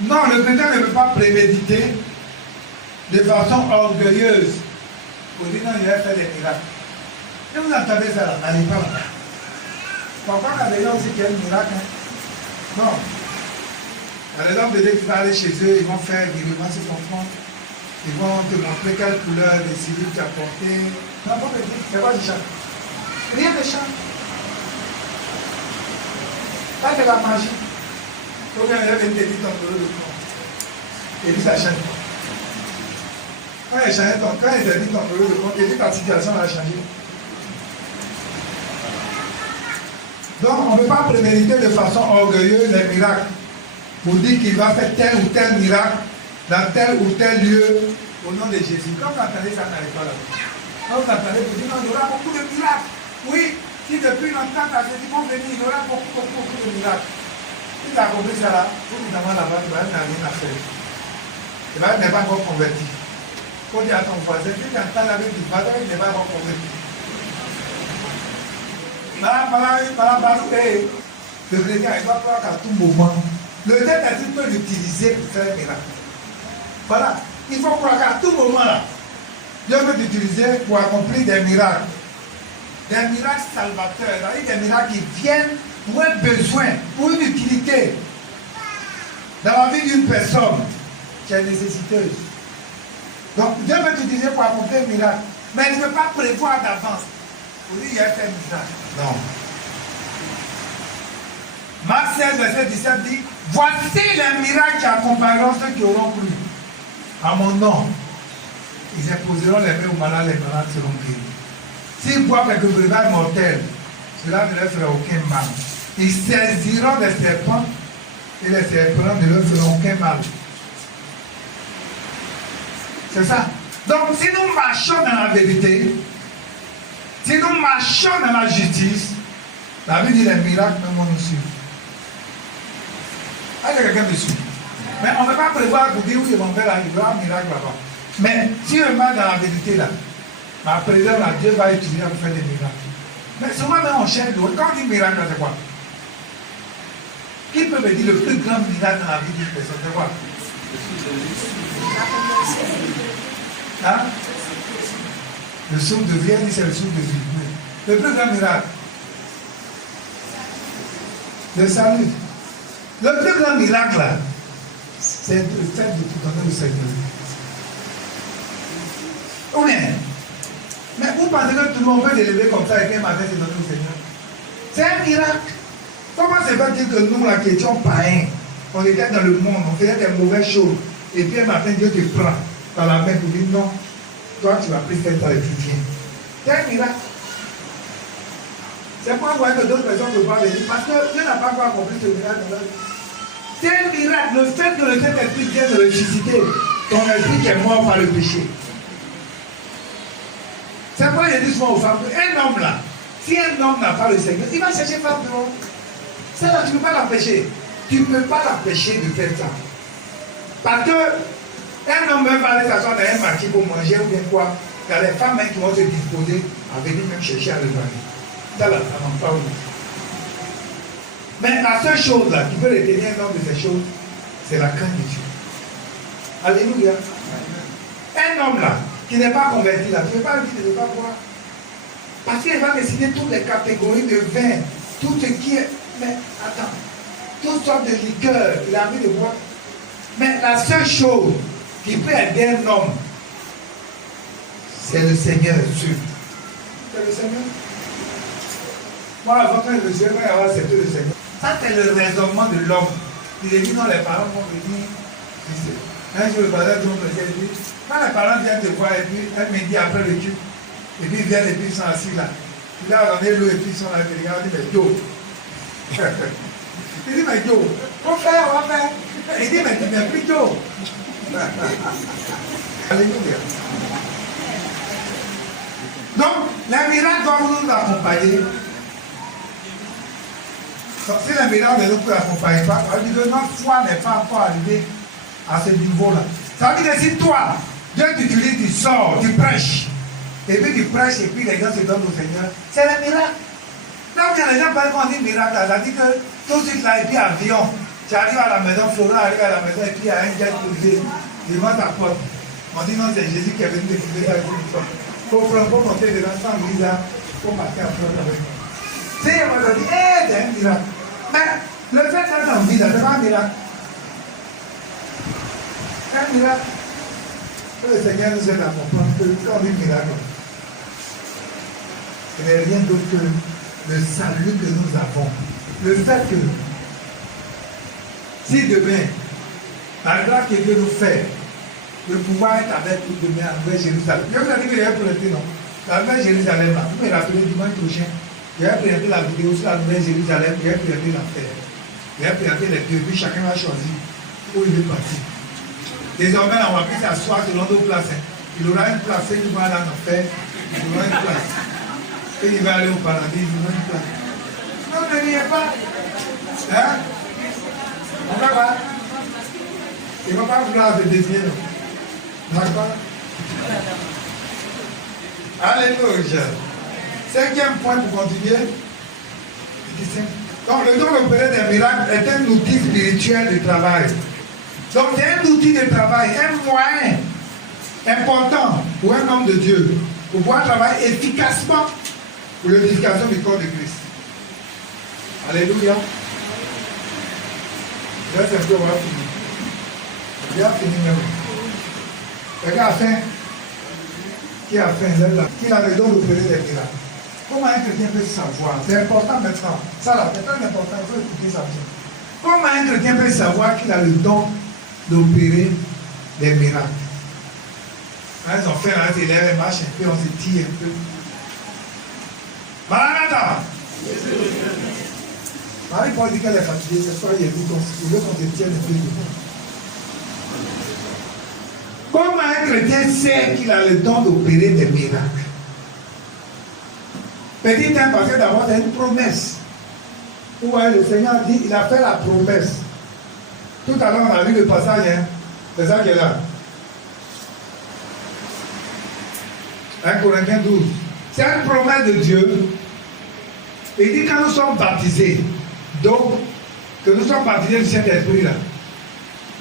Non, le chrétien ne peut pas préméditer de façon orgueilleuse pour dire non, il va faire des miracles. Et vous entendez ça là, n'allez pas là. Pourquoi il y a des gens aussi qui aiment le miracle? Non. Il y a des gens de Dieu qui vont aller chez eux, ils vont faire virement sur ton front. Ils vont te montrer quelle couleur de civil tu as porté. Non, pas de dire, c'est quoi du chant? Rien de chant. Pas de la magie. Donc, il y a une petite entourée de front. Et puis ça change. Quand il a dit ton entourée de front, il dit ta situation a changé. Donc, on ne peut pas préméditer de façon orgueilleuse les miracles pour dire qu'il va faire tel ou tel miracle dans tel ou tel lieu au nom de Jésus. Quand vous entendez ça, n'arrive pas là. Quand vous entendez, vous dites non, il y aura beaucoup de miracles. Oui, si depuis longtemps, tu as dit qu'on venir, il y aura beaucoup de miracles. Si tu as compris ça là, tout évidemment là-bas, tu vas être rien à faire. Tu vas être pas encore converti. Il faut dire à ton voisin, si tu entends avec du voisin, il n'est pas encore converti. Le chrétien, il doit croire qu'à tout moment, le Saint-Esprit peut l'utiliser pour faire un miracle. Voilà, il faut croire qu'à tout moment là, Dieu peut l'utiliser pour accomplir des miracles. Des miracles salvateurs, des miracles qui viennent pour un besoin, pour une utilité. Dans la vie d'une personne qui est nécessiteuse. Donc Dieu peut l'utiliser pour accomplir un miracle. Mais il ne peut pas prévoir d'avance. Pour dire, il a fait un miracle. Non. Marc 16, verset 17 dit, voici les miracles qui accompagneront ceux qui auront cru. À mon nom, ils imposeront les mains aux malades, les malades seront guéris. S'ils boivent quelques breuvages mortels, cela ne leur fera aucun mal. Ils saisiront des serpents et les serpents ne leur feront aucun mal. C'est ça. Donc, si nous marchons dans la vérité, si nous marchons dans la justice, la Bible dit les miracles même on nous suit. Est-ce que quelqu'un me suit? Mais on ne peut pas prévoir pour dire oui, mon père là, il y aura un miracle là-bas. Mais si on marche dans la vérité là, ma présence là, Dieu va utiliser pour faire des miracles. Mais souvent même on cherche l'autre. Quand on dit miracle, c'est quoi? Qui peut me dire le plus grand miracle dans la vie d'une personne? C'est quoi? Hein? Le souffle de vie, c'est le souffle de vie. Le plus grand miracle. Le salut. Le plus grand miracle là, c'est le fait de tout donner au Seigneur. Ou bien, mais vous pensez que tout le monde peut l'élever comme ça et qu'un matin se donner au Seigneur? C'est un miracle. Comment c'est pas dire que nous là qui étions païens, on était dans le monde, on faisait des mauvaises choses, et puis un matin Dieu te prend par la main pour dire non, toi tu vas plus faire ça et tu viens. C'est un miracle. C'est pas voir que d'autres personnes ne peuvent pas venir parce que Dieu n'a pas encore accompli ce miracle dans leur vie. C'est un miracle, le fait que le Saint-Esprit vienne de ressusciter ton esprit qui est mort par le péché. C'est pourquoi je dis souvent aux femmes, un homme là, si un homme n'a pas le Seigneur, il va chercher femme de l'homme. Ça là, tu ne peux pas l'empêcher. Tu ne peux pas l'empêcher de faire ça. Parce que un homme va aller s'asseoir dans un marché pour manger ou bien quoi. Il y a les femmes qui vont se disposer à venir même chercher à le marier. Ça là, ça n'en parle pas. Mais la seule chose là qui peut retenir un homme de ces choses, c'est la crainte de Dieu. Alléluia. Un homme là, qui n'est pas converti là, tu ne peux pas lui dire de ne pas boire. Parce qu'il va décider toutes les catégories de vin, tout ce qui est. Mais attends, toutes sortes de liqueurs, il a envie de boire. Mais la seule chose qui peut aider un homme, c'est le Seigneur Dieu. C'est le Seigneur. Moi, avant quand je me suis avoir accepté le Seigneur, ça c'est le raisonnement de l'homme. Il est dit non, les parents vont venir. Un jour, le pasteur dit, quand les parents viennent te voir, et puis un midi après le culte, et puis ils viennent et puis ils sont assis là. Il a donné l'eau et puis ils sont là, et ils regardent, mais Joe. Il dit, mais Joe, on va faire. Il dit, mais tu n'es plus Joe. Alléluia. Donc, les miracles doivent nous accompagner. Donc, si les miracles ne nous accompagnent pas, ça veut dire que notre foi n'est pas encore arrivée à ce niveau-là. Ça veut dire que si toi, Dieu t'utilise, tu sors, tu prêches, et puis tu prêches, et puis les gens se donnent au Seigneur, c'est le miracle. Donc, quand les gens parlent qu'on dit miracle, ça dit que tout de suite là, et puis avion, tu arrives à la maison, Florent arrive à la maison, et puis il y a un jet privé devant ta porte. On dit non, c'est Jésus qui est venu découvrir ça. Il faut monter dedans sans visa, il faut partir en France avec moi. Si on va dire, c'est un miracle. Mais le fait d'être en vie, c'est pas un miracle. C'est un miracle. Le Seigneur nous aide à comprendre que quand on dit miracle, ce n'est rien d'autre que le salut que nous avons. Le fait que, si demain, la grâce que Dieu nous fait, de pouvoir être avec nous demain à Nouvelle Jérusalem. Je vous ai dit que j'avais prêté, non? La Nouvelle Jérusalem, là, vous me rappelez dimanche prochain, j'avais présenté la vidéo sur la Nouvelle Jérusalem, j'avais présenté l'enfer. J'avais présenté les deux, puis chacun va choisir où il veut partir. Désormais, on va plus s'asseoir selon nos places. Il aura une place, il va aller en enfer, il aura une place. Et il va aller au paradis, il aura une place. Non, ne riez pas. Hein? On va voir. Il ne va pas vouloir se désigner, non? D'accord? Alléluia. Cinquième point pour continuer. Donc, le don d'opérer des miracles est un outil spirituel de travail. Donc, c'est un outil de travail, un moyen important pour un homme de Dieu pour pouvoir travailler efficacement pour l'édification du corps de Christ. Alléluia. Là, c'est un peu, on va finir. Bien fini même. Quelqu'un a faim. Qui a faim? Qui a le don d'opérer des miracles? Comment un chrétien peut savoir? C'est important maintenant. Ça là, c'est très important. Il faut écouter ça bien. Comment un chrétien peut savoir qu'il a le don d'opérer des miracles? Quand ils ont fait un élève, ils marchent un peu, on se tire un peu. Maranatha! Marie-Paul dit qu'elle est fatiguée, c'est pas il veut qu'on se tienne un peu de temps. Comment un chrétien sait qu'il a le don d'opérer des miracles? Petit 1, parce que d'abord c'est une promesse. Vous voyez, le Seigneur dit, il a fait la promesse. Tout à l'heure, on a vu le passage, hein? C'est ça qui est là. 1 Corinthiens 12. C'est une promesse de Dieu. Il dit quand nous sommes baptisés, donc, que nous sommes baptisés du Saint-Esprit là,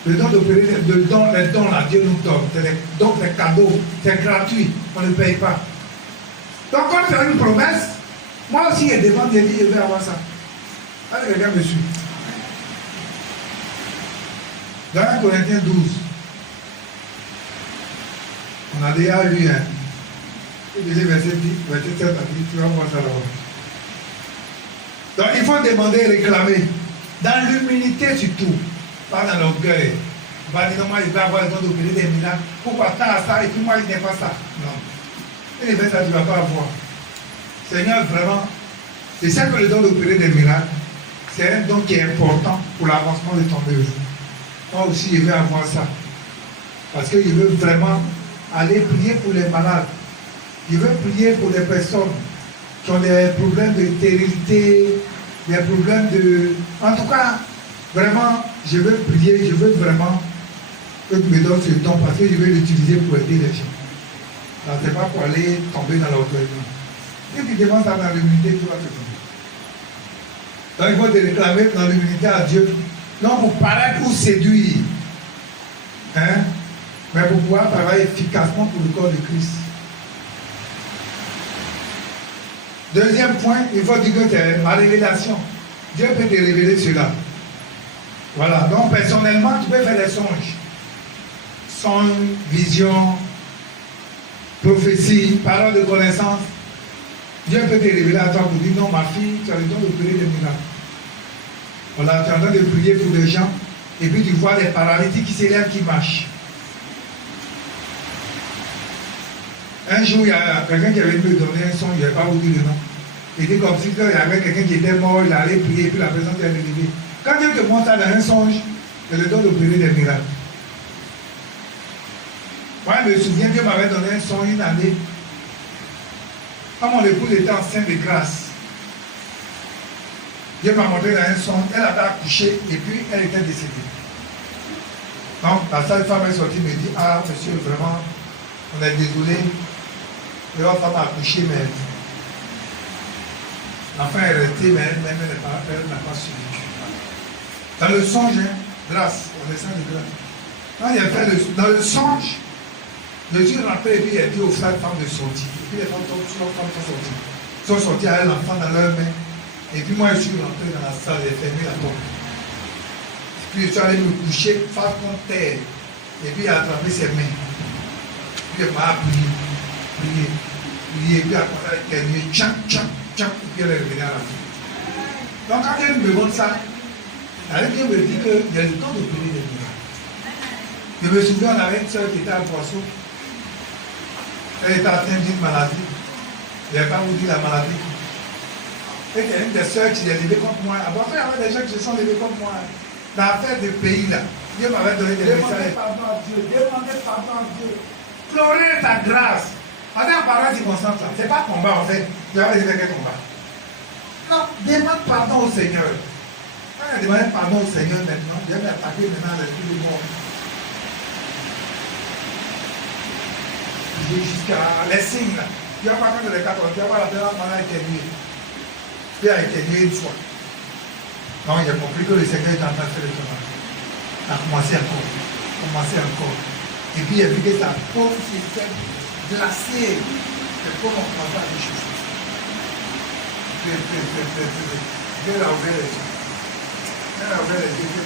le don d'opérer, les dons là, Dieu nous donne. Donc les cadeaux, c'est gratuit, on ne paye pas. Donc quand c'est une promesse, moi aussi je demande de dire, je vais avoir ça. Allez, quelqu'un me suit. Dans 1 Corinthiens 12, on a déjà lu, hein. Il dit verset 10, verset 7 à 10, tu vas voir ça là-bas. Donc il faut demander et réclamer. Dans l'humilité surtout, pas dans l'orgueil. On va dire non, moi je vais avoir le don d'opérer des miracles. Pourquoi tant à ça et puis moi je n'ai pas ça? Non. Et les ça tu ne vas pas avoir. Seigneur, vraiment, je sais que le don d'opérer des miracles, c'est un don qui est important pour l'avancement de ton œuvre. Moi aussi je vais avoir ça. Parce que je veux vraiment aller prier pour les malades. Je veux prier pour les personnes qui ont des problèmes de stérilité, des problèmes de... En tout cas, vraiment, je veux prier, je veux vraiment que tu me donnes ce don parce que je vais l'utiliser pour aider les gens. Donc, ce n'est pas pour aller tomber dans l'orgueil. Si tu demandes ça dans l'humilité, tu vas te donner. Donc, il faut te réclamer dans l'humilité à Dieu. Non pour paraître ou séduire, hein, mais pour pouvoir travailler efficacement pour le corps de Christ. Deuxième point, il faut dire que c'est ma révélation. Dieu peut te révéler cela. Voilà, donc personnellement, tu peux faire des songes. Songes, visions, prophéties, paroles de connaissance. Dieu peut te révéler à toi pour dire non, ma fille, tu as le don de prier des miracles. Voilà, tu es en train de prier pour les gens, et puis tu vois des paralytiques qui s'élèvent, qui marchent. Un jour, il y a quelqu'un qui avait me donné un son, je ne vais pas vous dire le nom. Il dit comme si il y avait quelqu'un qui était mort, il allait prier, puis la personne s'est relevée. Quand Dieu te montre ça dans un songe, c'est le don d'opérer des miracles. Moi, je me souviens, Dieu m'avait donné un son une année. Quand mon épouse était enceinte de grâce, Dieu m'a montré dans un son, elle avait accouché et puis elle était décédée. Donc, la sage-femme est sortie et me dit, ah, monsieur, vraiment, on est désolé. Votre femme a accouché, mais L'enfant est resté, mais elle n'a pas survécu. Dans le songe, hein, grâce, on descend de grâce. Quand il a fait dans le songe, le Dieu rentré et puis il a dit aux femmes de sortir. Et puis les femmes sont sorties avec l'enfant dans leurs mains. Et puis moi je suis rentré dans la salle, j'ai fermé la porte. Et puis je suis allé me coucher face contre terre. Et puis il a attrapé ses mains. Puis il m'a prié. Et puis après il a dit tcham, tcham, tcham. Et puis elle est revenue à la vie. Donc quand elle me montre ça, elle vient me dire qu'il y a le temps de prier des miracles. Je me souviens, on avait une soeur qui était à Poisson. Elle était atteinte d'une maladie. Je n'ai pas vous dire la maladie. Et il y a une des soeurs qui s'est levée contre moi. Après, il y avait des gens qui se sont levés contre moi. Dans l'affaire de pays là, Dieu m'avait donné des messages. Demandez pardon à Dieu. Pleurer ta grâce. On est en parlant circonstance là. Ce n'est pas combat en fait. Tu vas dire quel combat. Non, demande pardon au Seigneur. Quand il a demandé pardon au Seigneur maintenant, Dieu m'a attaqué maintenant l'esprit du monde. Jusqu'à les signes là. Tu vas pas faire les 4 tu vas pas la faire pendant éternué. Tu as éternué une fois. Donc j'ai compris que le Seigneur est en train de faire le travail. Il a commencé encore. Et puis il a vu que sa peau s'était glacée. Les peaux n'ont pas réchauffé. Dieu l'a ouvert les yeux. Elle a ouvert les yeux.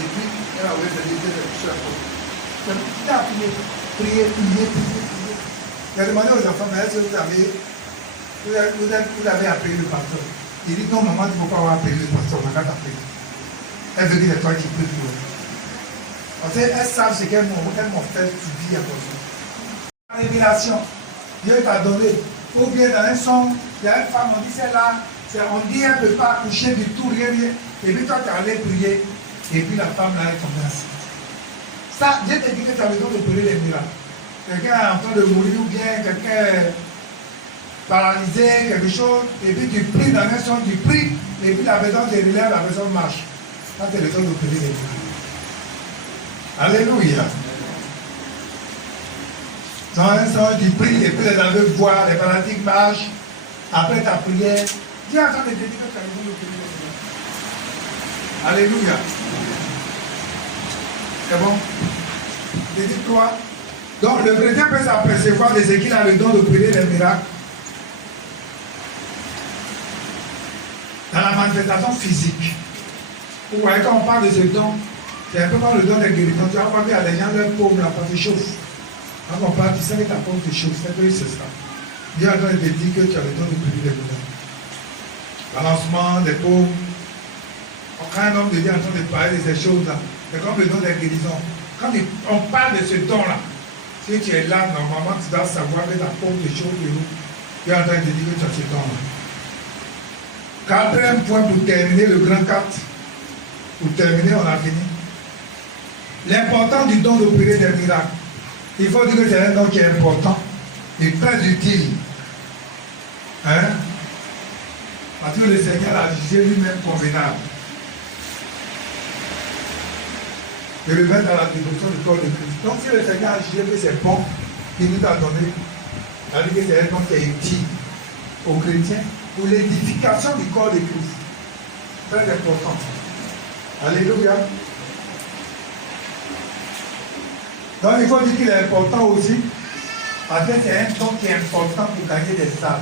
Et puis elle a ouvert les yeux sur la peau. Il a prié. Il a demandé aux enfants, mais est-ce que vous avez appelé le pasteur? Il dit non, maman, tu ne peux pas avoir appelé le pasteur, on n'a qu'à t'appeler. Elle veut dire c'est toi qui peux pour eux. Parce qu'elles savent ce qu'elles m'ont fait subir à cause de ça. La révélation, Dieu t'a donné. Ou bien dans un son, il y a une femme, on dit c'est là, on dit elle ne peut pas accoucher du tout, rien. Et puis toi tu es allé prier, et puis la femme là est tombée enceinte. Ça, Dieu te dit que tu as besoin de prier les miracles. Quelqu'un est en train de mourir ou bien quelqu'un est paralysé, quelque chose, et puis tu pries dans un son, tu pries, et puis la personne te relève, la personne marche. Ça, tu as besoin de prier les miracles. Alléluia. Dans un son, tu pries, et puis les aveugles voient, les paralytiques marchent. Après ta prière, Dieu est en train de te dire que tu as besoin de prier les miracles. Alléluia. C'est bon? Je dis quoi? Donc le chrétien peut s'apercevoir de ce qu'il a le don de prier les miracles dans la manifestation physique. Vous voyez, quand on parle de ce don, c'est un peu comme le don de guérison. Tu vas voir qu'il y a des gens, leur paume, la peau te chauffe. Quand on parle, tu sais que ta peau te chauffe, c'est que c'est ça. Dieu a te dit que tu as le don de prier les miracles. Balancement des paumes. Quand un homme de Dieu est en train de parler de ces choses-là, c'est comme le don de guérison. Quand on parle de ce don-là, si tu es là, normalement, tu dois savoir que ta paume te chauffe de l'eau. Tu es en train de dire que tu as ce don-là. Quatrième point pour terminer, le grand 4. Pour terminer, on a fini. L'importance du don d'opérer des miracles. Il faut dire que c'est un don qui est important et très utile. Hein? Parce que le Seigneur a jugé lui-même convenable de le mettre dans la dévotion du corps de Christ. Donc si le Seigneur a jugé que c'est bon, il nous a donné, c'est-à-dire que c'est un don qui est utile aux chrétiens pour l'édification du corps de Christ. Très important. Alléluia. Donc il faut dire qu'il est important aussi, parce que c'est un don qui est important pour gagner des âmes.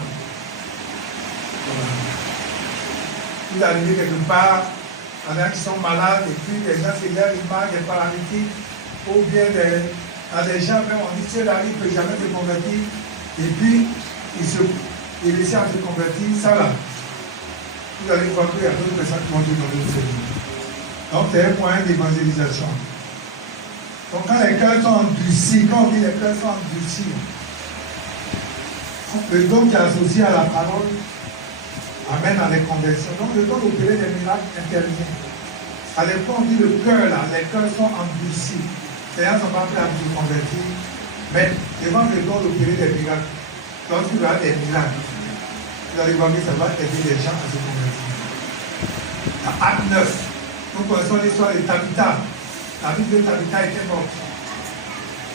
Vous arrivez quelque part, il y en a qui sont malades, et puis les gens se lèvent, ils marchent, des paralytiques, ou bien des gens, même on dit, ceux-là, ils ne peuvent jamais se convertir, et puis ils essaient de se convertir, ça là. Vous allez voir qu'il y a d'autres personnes qui vont te donner le Seigneur. Donc c'est un moyen d'évangélisation. Donc quand les cœurs sont endurcis, quand on dit les cœurs sont endurcis, le don qui est associé à la parole amène à les conversions. Donc le don d'opérer des miracles intervient. À l'époque on dit le cœur là, les cœurs sont endurcis. Les gens ne sont pas prêts à se convertir. Mais devant le don d'opérer des miracles, lorsqu'il y aura des miracles, vous allez voir que ça va aider les gens à se convertir. À Acte 9, nous connaissons l'histoire de Tabitha. La vie de Tabitha était morte.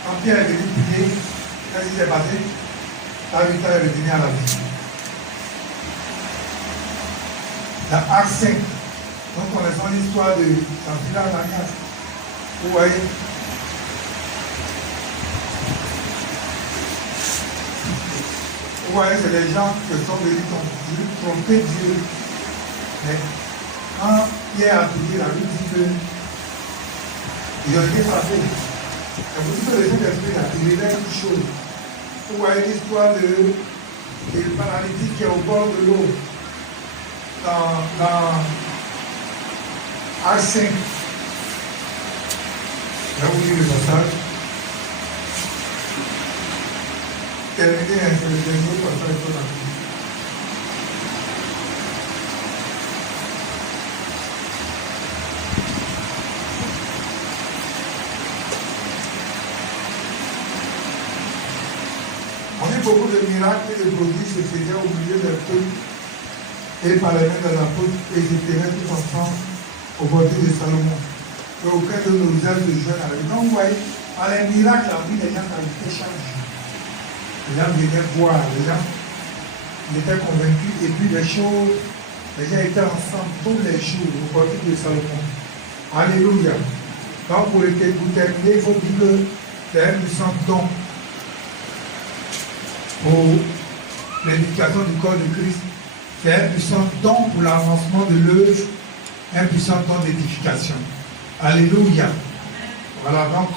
Quand Pierre est venu prier, qu'est-ce qui s'est passé? Tabitha est revenue à la vie. Dans Acte 5, nous connaissons l'histoire de Jean-Philippe Ananias. Vous voyez? Vous voyez, c'est des gens qui sont venus tromper Dieu. Mais quand Pierre a prié, la Bible dit qu'ils ont été frappés. Et vous dites que le Saint-Esprit il révèle une chose. Vous voyez l'histoire de paralytique qui est au bord de l'eau. Dans Acte 5. Je vais vous dire le passage. Terminé, c'est le dernier passage de la vie. On dit beaucoup de miracles et de prodiges se faisaient au milieu d'un peuple et par les mains de l'apôtre, et ils étaient tous ensemble au bord de Salomon. Et aucun de nos ailes de jeunes avec. Donc, vous voyez, par les miracles, la vie des gens qualifiés change. Les gens venaient voir, les gens étaient convaincus, et puis les choses, les gens étaient ensemble tous les jours au bord de Salomon. Alléluia. Donc, pour terminer, il faut dire que c'est un puissant don pour l'éducation du corps de Christ. C'est un puissant don pour l'avancement de l'œuvre, un puissant don d'édification. Alléluia. Voilà, donc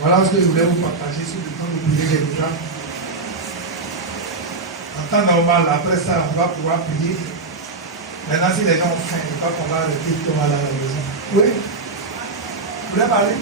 voilà ce que je voulais vous partager sur le temps de prier les miracles. En temps normal, après ça, on va pouvoir prier. Maintenant, si les gens ont faim, il ne faut pas qu'on va arrêter comme à la maison. Oui? Vous voulez parler?